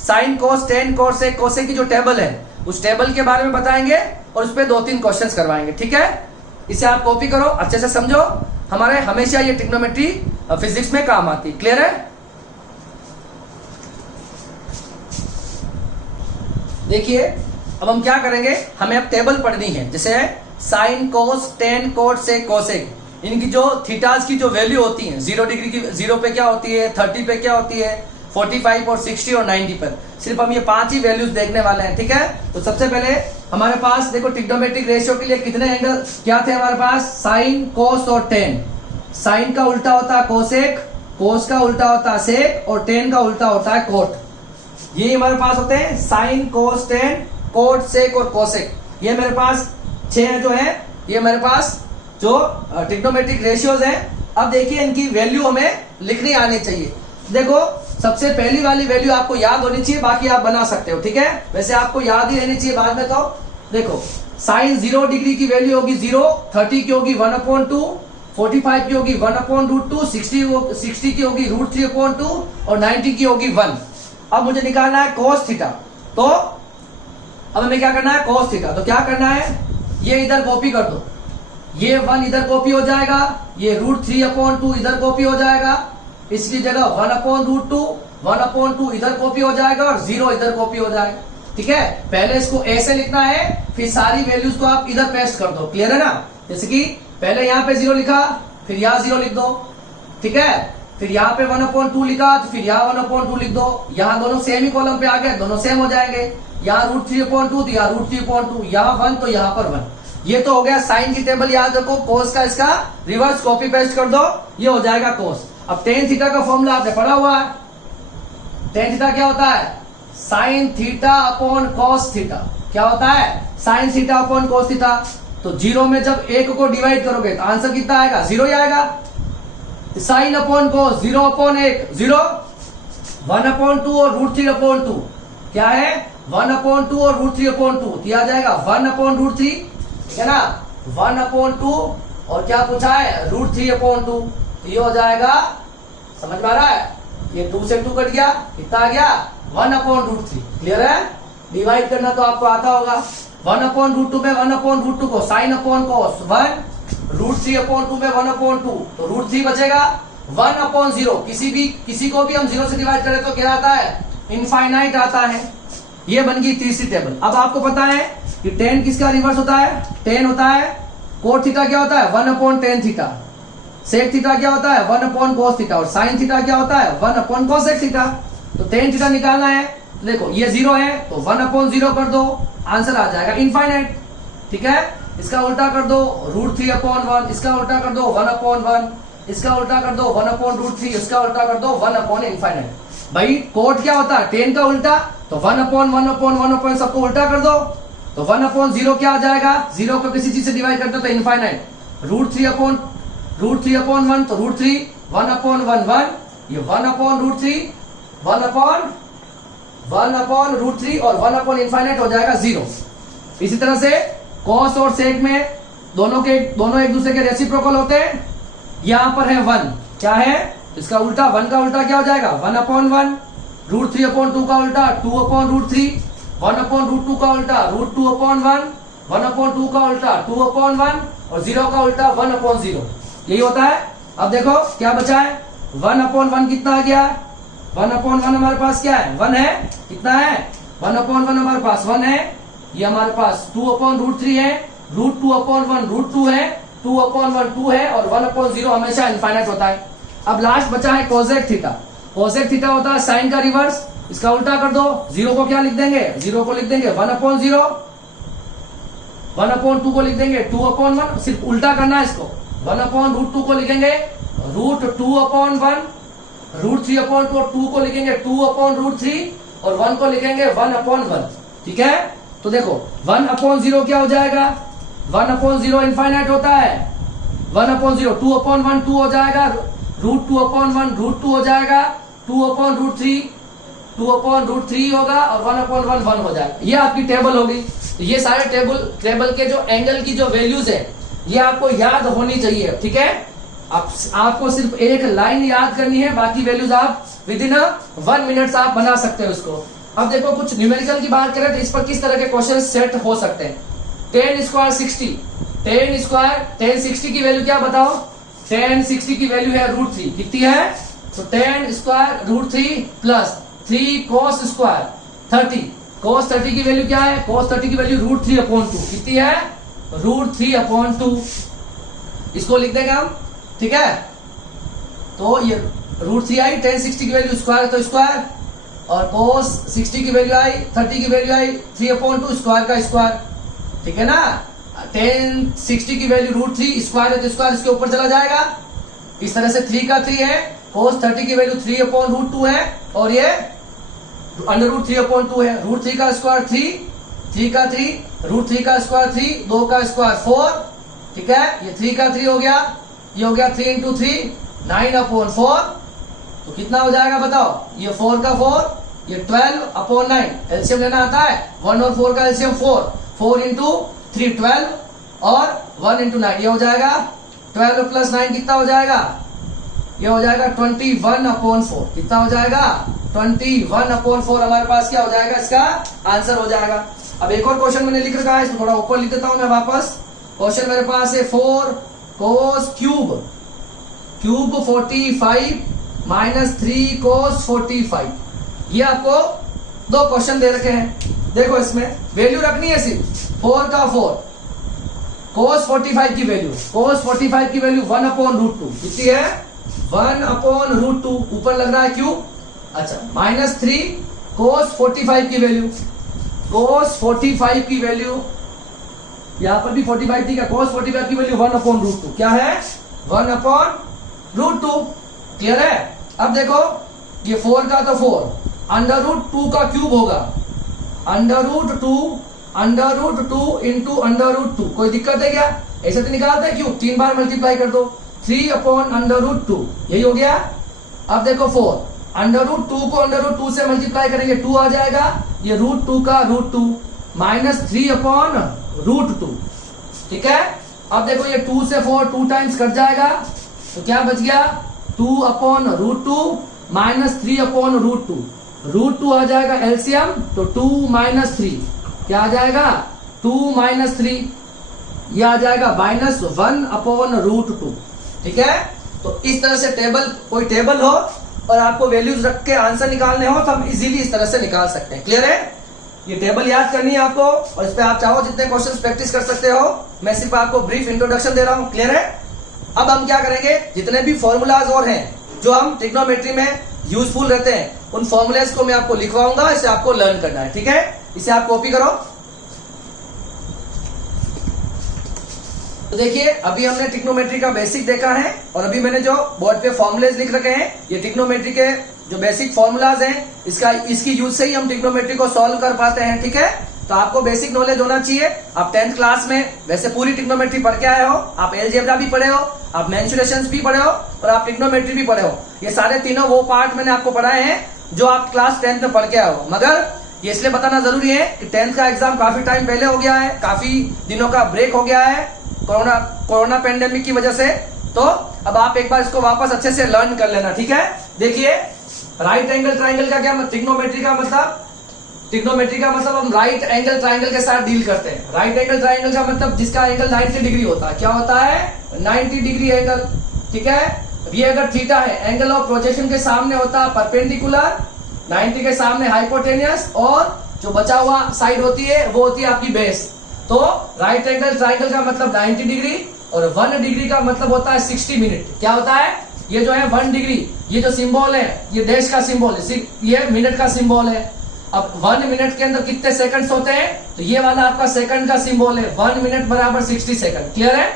sign cos ten cosec cosec की जो टेबल है उस टेबल के बारे में बताएंगे और उस पर 2-3 क्वेश्चंस करवाएंगे। ठीक है, इसे आप कॉपी करो, अच्छे से समझो, हमारे हमेशा ये ट्रिग्नोमेट्री फिजिक्स में काम आती। क्लियर है? देखिए अब हम क्या करेंगे, हमें अब टेबल पढ़नी है, जैसे साइन कोस टेन कोट से कोसेक, इनकी जो थीटास की जो वैल्यू होती है, 0 डिग्री की 0 पे क्या होती है, 30 पे क्या होती है, 45 और 60 और 90 पर। सिर्फ हम ये 5 ही वैल्यूज देखने वाले हैं। ठीक है, तो सबसे पहले हमारे पास देखो ट्रिग्नोमेट्रिक रेशियो के लिए कितने एंगल क्या थे हमारे पास? साइन कोस और टेन। साइन का उल्टा होता है कोसेक, कोस का उल्टा होता है सेक और टेन का उल्टा होता है कोट। ये हमारे पास होते हैं sine cos tan cot sec और कोसेक। ये मेरे पास 6 जो है, ये मेरे पास जो ट्रिग्नोमेट्रिक रेशियोज हैं। अब देखिए इनकी वैल्यू हमें लिखनी आनी चाहिए। देखो सबसे पहली वाली वैल्यू आपको याद होनी चाहिए, बाकी आप बना सकते हो। ठीक है, वैसे आपको याद ही रहनी चाहिए बाद में। तो देखो साइन 0 डिग्री की वैल्यू होगी 0, 30 की होगी 1/2, 45 की होगी 1/√2, 60 की होगी √3/2 और 90 की होगी 1। अब मुझे निकालना है cos थीटा, तो अब हमें क्या करना है? cos theta. तो क्या करना है, ये इधर कॉपी कर दो, ये 1 इधर कॉपी हो जाएगा, ये √3/2 इधर कॉपी हो जाएगा, इसकी जगह 1/√2, 1/2 इधर कॉपी हो जाएगा और 0 इधर कॉपी हो जाएगा। ठीक है, पहले इसको ऐसे लिखना है, फिर सारी वैल्यूज को आप इधर पेस्ट कर दो। क्लियर है ना? जैसे कि पहले यहाँ पे 0 लिखा, फिर यहाँ 0 लिख दो। ठीक है, फिर यहाँ पे 1/2 लिखा, तो फिर यहाँ 1/2 लिख दो। यहाँ दोनों सेम ही कॉलम पे आ गए, दोनों सेम हो जाएंगे। यहाँ √3/2 तो यहाँ √3/2, यहाँ 1 तो यहाँ पर 1। ये तो हो गया साइन की टेबल। याद रखो कोस का इसका रिवर्स कॉपी पेस्ट कर दो, ये हो जाएगा कोस। अब टेन थीटा का फॉर्मूला आपने पढ़ा हुआ है। टेन थीटा क्या होता है? Sign theta upon cos theta. क्या होता है? Sign theta upon cos theta. तो 0 में जब 1 को डिवाइड करोगे तो आंसर कितना आएगा? 0 ही आएगा। साइन अपॉन कॉस 0/1, 0, 1/2 और √3/2 क्या है? 1/2 और √3/2 तो आ जाएगा 1/√3। ठीक है ना? 1/2 और क्या पूछा है? √3/2। ये हो जाएगा, समझ में आ रहा है? ये 2 से 2 कट गया, कितना आ गया? 1/√3। क्लियर है? डिवाइड करना तो आपको आता होगा। 1/√2 में 1/√2 को साइन अपॉन कॉस 1, √3/2 में 1/2 तो √3 बचेगा। 1/0 किसी को भी हम 0 से डिवाइड करें तो क्या आता है? इनफाइनाइट आता है। ये बन गई तीसरी टेबल। अब आपको पता है कि टेन किसका रिवर्स होता है? टेन होता है कोट थीटा क्या होता है? 1/tan theta. सेक थीटा क्या होता है? 1/cos theta. और साइन थीटा क्या होता है? 1/cosec theta. तो tan थीटा निकालना है, देखो ये 0 है तो 1/0 कर दो, आंसर आ जाएगा इनफाइनाइट। ठीक है, इसका उल्टा कर दो √3/1, इसका उल्टा कर दो 1/1, इसका उल्टा कर दो 1/√3, इसका उल्टा कर दो 1/इनफाइनाइट। भाई कोट क्या होता है 10 का उल्टा, तो 1/1/1/1 सबको उल्टा कर दो, तो 1/0 क्या आ जाएगा, 0 को किसी चीज से डिवाइड कर दो तो इनफाइनाइट, √3/1 तो √3 1/1 ये 1/√3 1/1/√3 और 1/इनफाइनाइट हो जाएगा 0। इसी तरह से कॉस और सेक में दोनों एक दूसरे के रेसिप्रोकल होते हैं। यहां पर है 1, क्या है इसका उल्टा, 1 का उल्टा क्या हो जाएगा 1/1, √3/2 का उल्टा 2/√3, 1/√2 का उल्टा √2/1, 1/2 का उल्टा 2/1 और 0 का उल्टा 1/0। यही होता है। अब देखो क्या बचा है, 1/1 कितना आ गया, 1/1 हमारे पास क्या है 1 है, कितना है 1/1 हमारे पास 1 है, ये हमारे पास 2/√3 है, √2/1 √2 है, 2/1 2 है और 1/0 हमेशा इनफाइनाइट होता है। अब लास्ट बचा है कोसेक थीटा। कोसेक थीटा होता है साइन का रिवर्स, इसका उल्टा कर दो, 0 को क्या लिख देंगे, 0 को लिख देंगे 1/0, 1/2 को लिख देंगे 2/1, सिर्फ उल्टा करना है इसको, 1/√2 को लिखेंगे √2/1, √3/2 और 2 को लिखेंगे 2/√3 और 1 को लिखेंगे 1/1। ठीक है, तो देखो 1/0 क्या हो जाएगा, 1/0 इनफाइनाइट होता है, 1/0 2/1 2 हो जाएगा, √2/1 √2 हो जाएगा, 2/√3 होगा और 1/1 1 हो जाएगा। ये आपकी टेबल होगी। तो ये सारे टेबल के जो एंगल की जो वैल्यूज है ये आपको याद होनी चाहिए। ठीक है, आपको सिर्फ एक लाइन याद करनी है, बाकी वैल्यूज आप विद इन 1 मिनट आप बना सकते हो इसको। अब देखो कुछ न्यूमेरिकल की बात करें तो इस पर किस तरह के क्वेश्चन सेट हो सकते हैं। 10 स्क्वायर 60, 10 स्क्वायर 10 60 की वैल्यू क्या बताओ, 10 60 की वैल्यू है √3, कितनी है, तो 10 square √3 plus 3 cos square 30, cos 30 की वैल्यू क्या है, cos 30 की वैल्यू √3/2, कितनी है √3/2, इसको लिख देंगे हम। ठीक है, तो ये √3 आई, 10 60 की वैल्यू स्क्वायर तो स्क्वायर, और cos 60 की वैल्यू आई, 30 की वैल्यू आई 3/2 स्क्वायर का स्क्वायर। ठीक है ना, 10 60 की वैल्यू √3 स्क्वायर है तो स्क्वायर इसके ऊपर चला जाएगा। इस तरह से 3 का 3 है, cos 30 की वैल्यू 3/√2 है और ये √3/2 है, √3 का स्क्वायर 3, 3 का 3, √3 का स्क्वायर 3, 2 का स्क्वायर 4। ठीक है, ये 3 का 3 हो गया, ये हो गया 3 × 3 9/4, तो कितना हो जाएगा बताओ, ये 4 का 4, ये 12/9, एलसीएम लेना आता है, 1 और 4 का एलसीएम 4, 4 × 3 12 और 1 × 9, ये हो जाएगा 12 + 9 कितना हो जाएगा, ये हो जाएगा 21/4, कितना हो जाएगा 21/4 हमारे पास क्या हो जाएगा, इसका आंसर हो जाएगा। अब एक और क्वेश्चन मैंने लिख रखा है, इसको थोड़ा ऊपर लिख देता हूं मैं वापस। क्वेश्चन मेरे पास है 4 cos क्यूब 45 - 3 cos 45। ये आपको दो क्वेश्चन दे रखे हैं, देखो इसमें वैल्यू रखनी है सिर्फ 4 का 4, cos 45 की वैल्यू 1/√2 कितनी है 1/√2, ऊपर लग रहा है क्यूब। अच्छा, -3 cos 45 की वैल्यू, cos 45 की वैल्यू यहां पर भी 45 थी क्या, cos 45 की वैल्यू 1/√2 क्या है 1/√2। क्लियर है। अब देखो ये 4 का तो 4, √2 का क्यूब होगा, √2 × √2, कोई दिक्कत है क्या, ऐसे तो निकालते हैं क्यूब, 3 बार मल्टीप्लाई कर दो, 3/√2, यही हो गया। अब देखो 4, √2 को √2 से मल्टीप्लाई करेंगे 2 आ जाएगा, ये √2 का √2 -3/√2। ठीक है, अब देखो ये 2 से 4 2 टाइम्स कट जाएगा, तो क्या बच गया 2/√2 -3/√2, √2 आ जाएगा एलसीएम, तो 2 - 3 क्या आ जाएगा 2 - 3, ये आ जाएगा -1/√2। ठीक है, तो इस तरह से कोई टेबल हो और आपको वैल्यूज रख के आंसर निकालने हो तो हम इजीली इस तरह से निकाल सकते हैं। क्लियर है, ये टेबल याद करनी है आपको और इस पे आप चाहो जितने क्वेश्चंस प्रैक्टिस कर सकते हो। मैं सिर्फ आपको ब्रीफ इंट्रोडक्शन दे रहा हूं। क्लियर है। अब हम क्या करेंगे, जितने भी फॉर्मूलाज और हैं जो हम ट्रिग्नोमेट्री में यूजफुल रहते हैं, उन फॉर्मूलाज को मैं आपको लिखवाऊंगा, इसे आपको लर्न करना है। ठीक है, इसे आप कॉपी करो। तो देखिए, अभी हमने ट्रिग्नोमेट्री का बेसिक देखा है और अभी मैंने जो बोर्ड पे फॉर्मूलेज लिख रखे हैं, ये ट्रिग्नोमेट्री के जो बेसिक फॉर्मूलाज हैं इसकी यूज से ही हम ट्रिग्नोमेट्री को सॉल्व कर पाते हैं। ठीक है, तो आपको बेसिक नॉलेज होना चाहिए। आप 10th क्लास में वैसे पूरी ट्रिग्नोमेट्री पढ़ के आए हो, आप एलजेब्रा भी पढ़े हो, आप मेंसुरेशंस भी पढ़े हो और आप ट्रिग्नोमेट्री भी पढ़े हो। ये सारे तीनों वो पार्ट मैंने आपको पढ़ाए हैं जो आप क्लास 10th में पढ़ के आए हो। मगर ये इसलिए बताना जरूरी है कि 10th का एग्जाम काफी टाइम पहले हो गया है, काफी दिनों का ब्रेक हो गया है कोरोना पेंडेमिक की वजह से। तो अब आप एक बार इसको वापस अच्छे से लर्न कर लेना। ठीक है, देखिए राइट एंगल ट्राइंगल का क्या ट्रिग्नोमेट्री का मतलब हम राइट एंगल ट्राइंगल के साथ डील करते हैं। राइट एंगल ट्राइंगल का मतलब जिसका एंगल 90 डिग्री होता है। क्या होता है? 90 डिग्री एंगल। ठीक है, ये अगर थीटा है, एंगल ऑफ प्रोजेक्शन के सामने होता है परपेंडिकुलर, 90 के सामने हाइपोटेनियस, और जो बचा हुआ साइड होती है वो होती है आपकी बेस। तो राइट एंगल ट्राइंगल का मतलब 90 डिग्री और 1 डिग्री का मतलब होता है 60 मिनट। क्या होता है? ये जो है 1 डिग्री, ये जो सिंबल है ये देश का सिंबल है, ये मिनट का सिंबल है। अब 1 मिनट के अंदर कितने सेकंड्स होते हैं? तो ये वाला आपका सेकंड का सिंबल है। 1 मिनट बराबर 60 सेकंड। क्लियर है?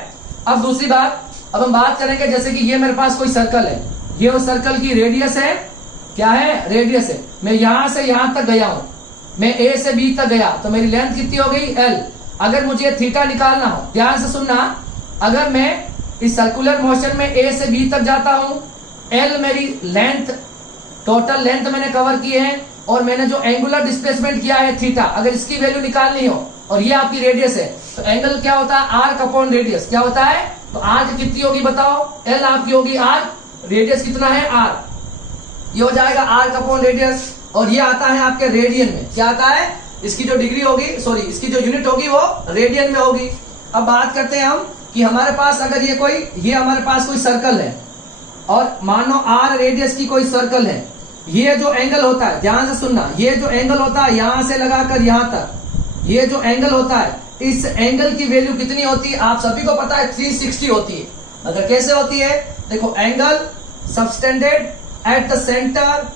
अब दूसरी बात, अब हम बात करेंगे जैसे कि ये मेरे पास कोई सर्कल है, ये उस सर्कल की रेडियस है। क्या है? रेडियस है। मैं यहां से यहां तक गया हूं, मैं ए से बी तक गया, तो मेरी लेंथ कितनी हो गई? एल। अगर मुझे थीटा निकालना हो, ध्यान से सुनना, अगर मैं इस सर्कुलर मोशन में ए से बी तक जाता हूं, एल मेरी लेंथ, टोटल लेंथ मैंने कवर की है, और मैंने जो एंगुलर डिस्प्लेसमेंट किया है थीटा, अगर इसकी वैल्यू निकालनी हो और ये आपकी रेडियस है, तो एंगल क्या होता है? Arc upon radius. क्या होता है? तो आर्क कितनी होगी बताओ? एल आपकी होगी आर्क, रेडियस कितना है? आर। ये हो जाएगा आर्क अपॉन रेडियस, और ये आता है आपके रेडियन में। क्या आता है? इसकी जो डिग्री होगी, सॉरी इसकी जो यूनिट होगी वो रेडियन में होगी। अब बात करते हैं हम कि हमारे पास अगर ये हमारे पास कोई सर्कल है, और मानो आर रेडियस की कोई सर्कल है, ये जो एंगल होता है, ध्यान से सुनना, ये जो एंगल होता है यहां से लगाकर यहां तक, ये जो एंगल होता है, इस एंगल की वैल्यू कितनी होती है? आप सभी को पता है 360 होती है। अगर कैसे होती है? देखो, angle subtended at the centre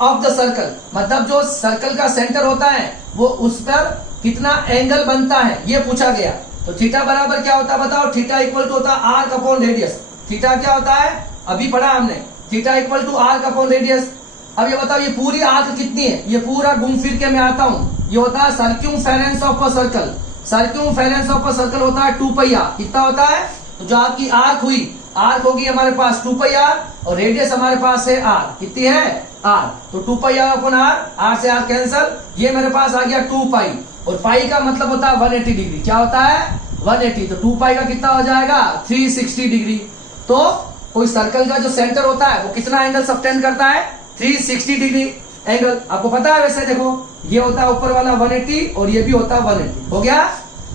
of the circle, मतलब जो सर्कल का सेंटर होता है वो उस पर कितना एंगल बनता है, ये पूछा गया। तो थीटा बराबर क्या होता है बताओ? थीटा इक्वल टू होता है आर्क अपॉन रेडियस। थीटा क्या होता है? अभी पढ़ा हमने, theta equal to arc upon radius. अब ये बताओ, ये पूरी आर्क कितनी है? ये पूरा घूम फिर के मैं आता हूं, ये होता है circumference of a circle. Circumference of a circle होता है 2 पाई आर। कितना होता है? तो जो आपकी आर्क हुई, आर्क होगी हमारे पास 2 पाई आर, और रेडियस हमारे पास है आर। कितनी है? आर। तो 2 पाई आर अपॉन आर, आर से आर कैंसल, ये मेरे पास आ गया 2 पाई, और पाई का मतलब होता है 180 डिग्री। क्या होता है? 180। तो 2 पाई का कितना हो जाएगा? 360 डिग्री। तो कोई सर्कल का जो सेंटर होता है वो कितना एंगल सबटेंड करता है? 360 डिग्री एंगल। आपको पता है वैसे, देखो ये होता है ऊपर वाला 180 और ये भी होता है 180। हो गया?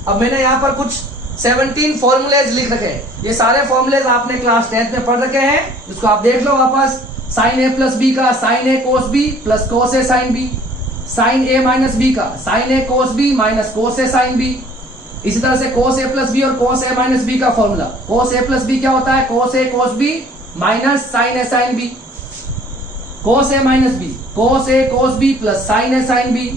अब मैंने यहाँ पर कुछ 17 फॉर्मूलेज लिख रखे हैं। ये सारे फॉर्मूलेज आपने क्लास 10th में पढ़ रखे हैं, इसको आप देख लो वापस। साइन ए प्लस बी का साइन ए कोस बी प्लस कोस ए साइन बी, साइन ए माइनस बी का साइन ए कोस बी माइनस कोस ए साइन बी। इसी तरह से कोस ए प्लस बी और कोस ए माइनस बी का फॉर्मूला, कोस ए प्लस बी क्या होता है? कोस ए कोस B minus sign A sine B. Cos A minus B, cos A cos B plus sine A sine B.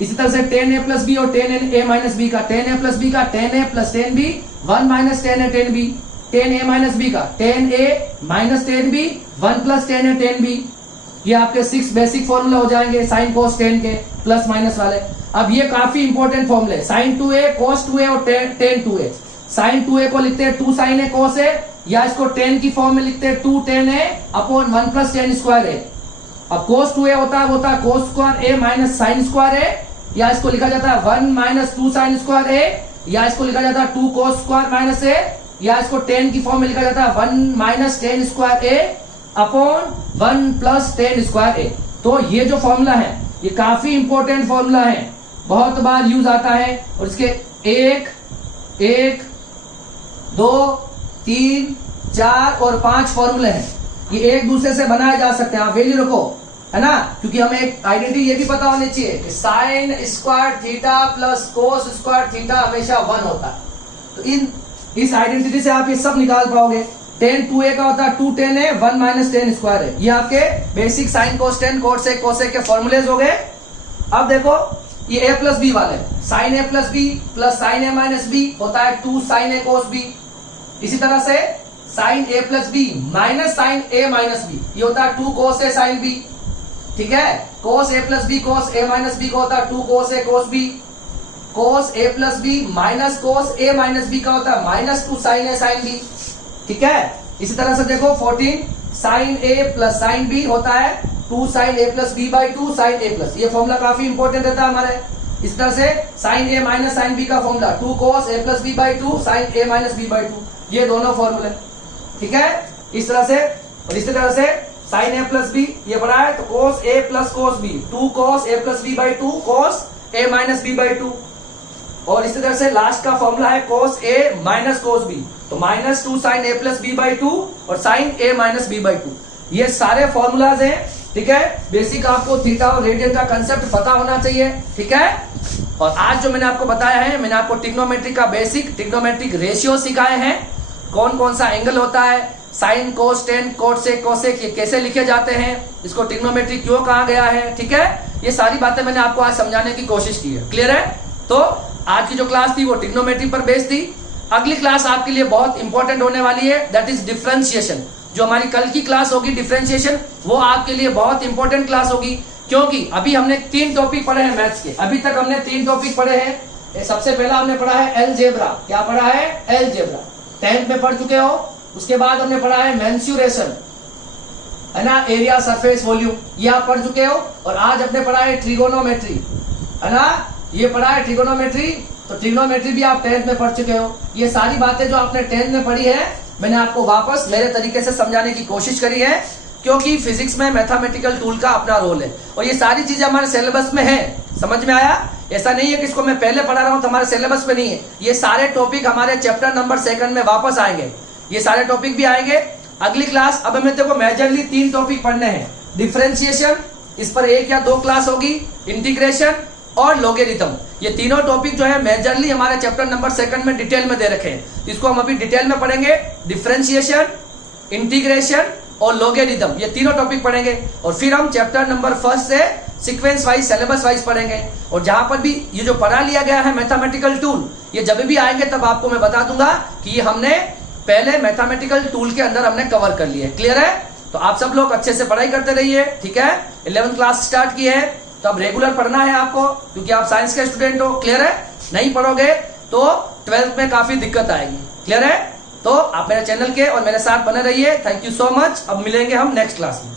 इसी तरह से टेन ए प्लस बी और टेन ए माइनस बी का टेन ए प्लस बी का tan A plus tan B, 1 minus tan A tan B. Tan A minus B का tan A minus tan B, 1 plus tan A tan B. ये आपके 6 बेसिक फॉर्मूला हो जाएंगे साइन कोस टेन के, प्लस माइनस वाले। अब ये काफी इंपॉर्टेंट फॉर्मूले, साइन 2a कोस 2a और टेन 2a। साइन 2a को लिखते हैं 2 साइन ए कोस ए, या इसको टेन की फॉर्म में लिखते हैं 2 टेन ए अपॉन 1 प्लस टेन स्क्वायर ए। अब कोस 2a होता है कोस स्क्वायर ए माइनस साइन स्क्वायर ए, या इसको लिखा जाता है 1 माइनस 2 साइन स्क्वायर ए, या इसको लिखा जाता है 2 कोस स्क्वायर माइनस ए, या इसको टेन की फॉर्म में लिखा जाता है 1 माइनस टेन स्क्वायर ए अपॉन 1 प्लस टेन स्क्वायर ए। तो ये जो फॉर्मूला है ये काफी इंपॉर्टेंट फॉर्मूला है, बहुत बार यूज आता है, और इसके 1, 1, 2, 3, 4 और 5 फॉर्मूले हैं। ये एक दूसरे से बनाए जा सकते हैं, आप वैल्यू रखो, है ना, क्योंकि हमें एक आइडेंटिटी ये भी पता होनी चाहिए कि sine square theta plus cos square theta हमेशा 1 होता है। तो इस आइडेंटिटी से आप ये सब निकाल पाओगे। टेन 2a का होता है 2 टेन ए 1 माइनस टेन स्क्वायर है। ये आपके basic sign cos ten cosec cosec के फॉर्मूलेज हो गए। अब देखो ये a प्लस बी वाले, साइन ए प्लस बी प्लस साइन ए माइनस बी होता है 2 साइन ए कोस बी। इसी तरह से साइन ए प्लस बी माइनस साइन ए माइनस बी, ये होता है 2 कोस ए साइन बी। ठीक है। cos a plus B cos a minus B का होता है 2 cos a cos b, cos a plus B minus cos a minus B का होता है minus 2 sin a sin b, ठीक है। इसी तरह से देखो 14 sin a plus sin b होता है 2 sin a plus b by 2 sin a plus, ये फॉर्मूला काफी इंपॉर्टेंट रहता है हमारे। इस तरह से sin a minus sin b का formula 2 cos a plus b by 2 sin a minus b by 2, ये दोनों फॉर्मूले, ठीक है। इस तरह से और इसी तरह से sin a प्लस b ये पढ़ा है तो cos a plus cos b 2 cos a plus b by 2 cos a minus b by 2, और इसी तरह से लास्ट का फॉर्मूला है cos a minus cos b तो minus 2 sin a plus b by 2 और sin a minus b by 2, ये सारे फॉर्मूलाज हैं, ठीक है। बेसिक आपको थीटा और रेडियन का कंसेप्ट पता होना चाहिए, ठीक है। और आज जो मैंने आपको बताया है, मैंने आपको ट्रिग्नोमेट्री का बेसिक ट्रिग्नोमेट्रिक रेशियो सिखाए हैं, कौन कौन सा एंगल होता है, साइन कोस टेन कोट से कोसेक ये कैसे लिखे जाते हैं, इसको ट्रिग्नोमेट्री क्यों कहा गया है, ठीक है। ये सारी बातें मैंने आपको आज समझाने की कोशिश की है, क्लियर है। तो आज की जो क्लास थी वो ट्रिग्नोमेट्री पर बेस्ड थी। अगली क्लास आपके लिए बहुत इंपॉर्टेंट होने वाली है, दैट इज डिफरेंशिएशन। जो हमारी कल की क्लास होगी डिफरेंशिएशन, वो आपके लिए बहुत इंपॉर्टेंट क्लास होगी, क्योंकि अभी हमने 3 टॉपिक पढ़े हैं मैथ्स के। अभी तक हमने 3 टॉपिक पढ़े हैं। सबसे पहला हमने पढ़ा है अलजेब्रा, क्या पढ़ा है, अलजेब्रा 10th में पढ़ चुके हो। उसके बाद हमने पढ़ा है मेंसुरेशन, है ना, एरिया सरफेस वॉल्यूम, ये आप पढ़ चुके हो। और आज हमने पढ़ा है ट्रिगोनोमेट्री, है ना, ये पढ़ा है ट्रिगोनोमेट्री, तो ट्रिगोनोमेट्री भी आप 10th में पढ़ चुके हो। ये सारी बातें जो आपने 10th में पढ़ी है, मैंने आपको वापस मेरे तरीके से समझाने की कोशिश करी है, क्योंकि फिजिक्स में मैथमेटिकल टूल का अपना रोल है और ये सारी चीजें हमारे सिलेबस में है। समझ में आया? ऐसा नहीं है कि इसको मैं पहले पढ़ा रहा हूं तो हमारे सिलेबस में नहीं है। ये सारे टॉपिक हमारे चैप्टर नंबर 2 में वापस आएंगे, ये सारे टॉपिक भी आएंगे अगली क्लास। अब हमें देखो मेजरली 3 टॉपिक पढ़ने हैं, डिफरेंशिएशन, इस पर 1 या 2 क्लास होगी, इंटीग्रेशन और लोगेरिथम। ये तीनों टॉपिक जो है मेजरली हमारे चैप्टर नंबर 2 में डिटेल में दे रखे हैं, इसको हम अभी डिटेल में पढ़ेंगे। डिफरेंशिएशन, इंटीग्रेशन और लोगेरिथम, ये तीनों टॉपिक पढ़ेंगे और फिर हम चैप्टर नंबर 1 से सीक्वेंस वाइज सिलेबस वाइज पढ़ेंगे। और जहां पर भी ये जो पढ़ा लिया गया है मैथमेटिकल टूल, ये जब भी आएंगे तब आपको मैं बता दूंगा कि ये हमने पहले मैथमेटिकल टूल के अंदर हमने कवर कर लिया है, क्लियर है। तो आप सब लोग अच्छे से पढ़ाई करते रहिए, ठीक है। 11th क्लास स्टार्ट की है तो अब रेगुलर पढ़ना है आपको, क्योंकि आप साइंस के स्टूडेंट हो, क्लियर है। नहीं पढ़ोगे तो 12th में काफी दिक्कत आएगी, क्लियर है। तो आप मेरे चैनल के और मेरे साथ बने रहिए। Thank you so much. अब मिलेंगे हम नेक्स्ट क्लास में।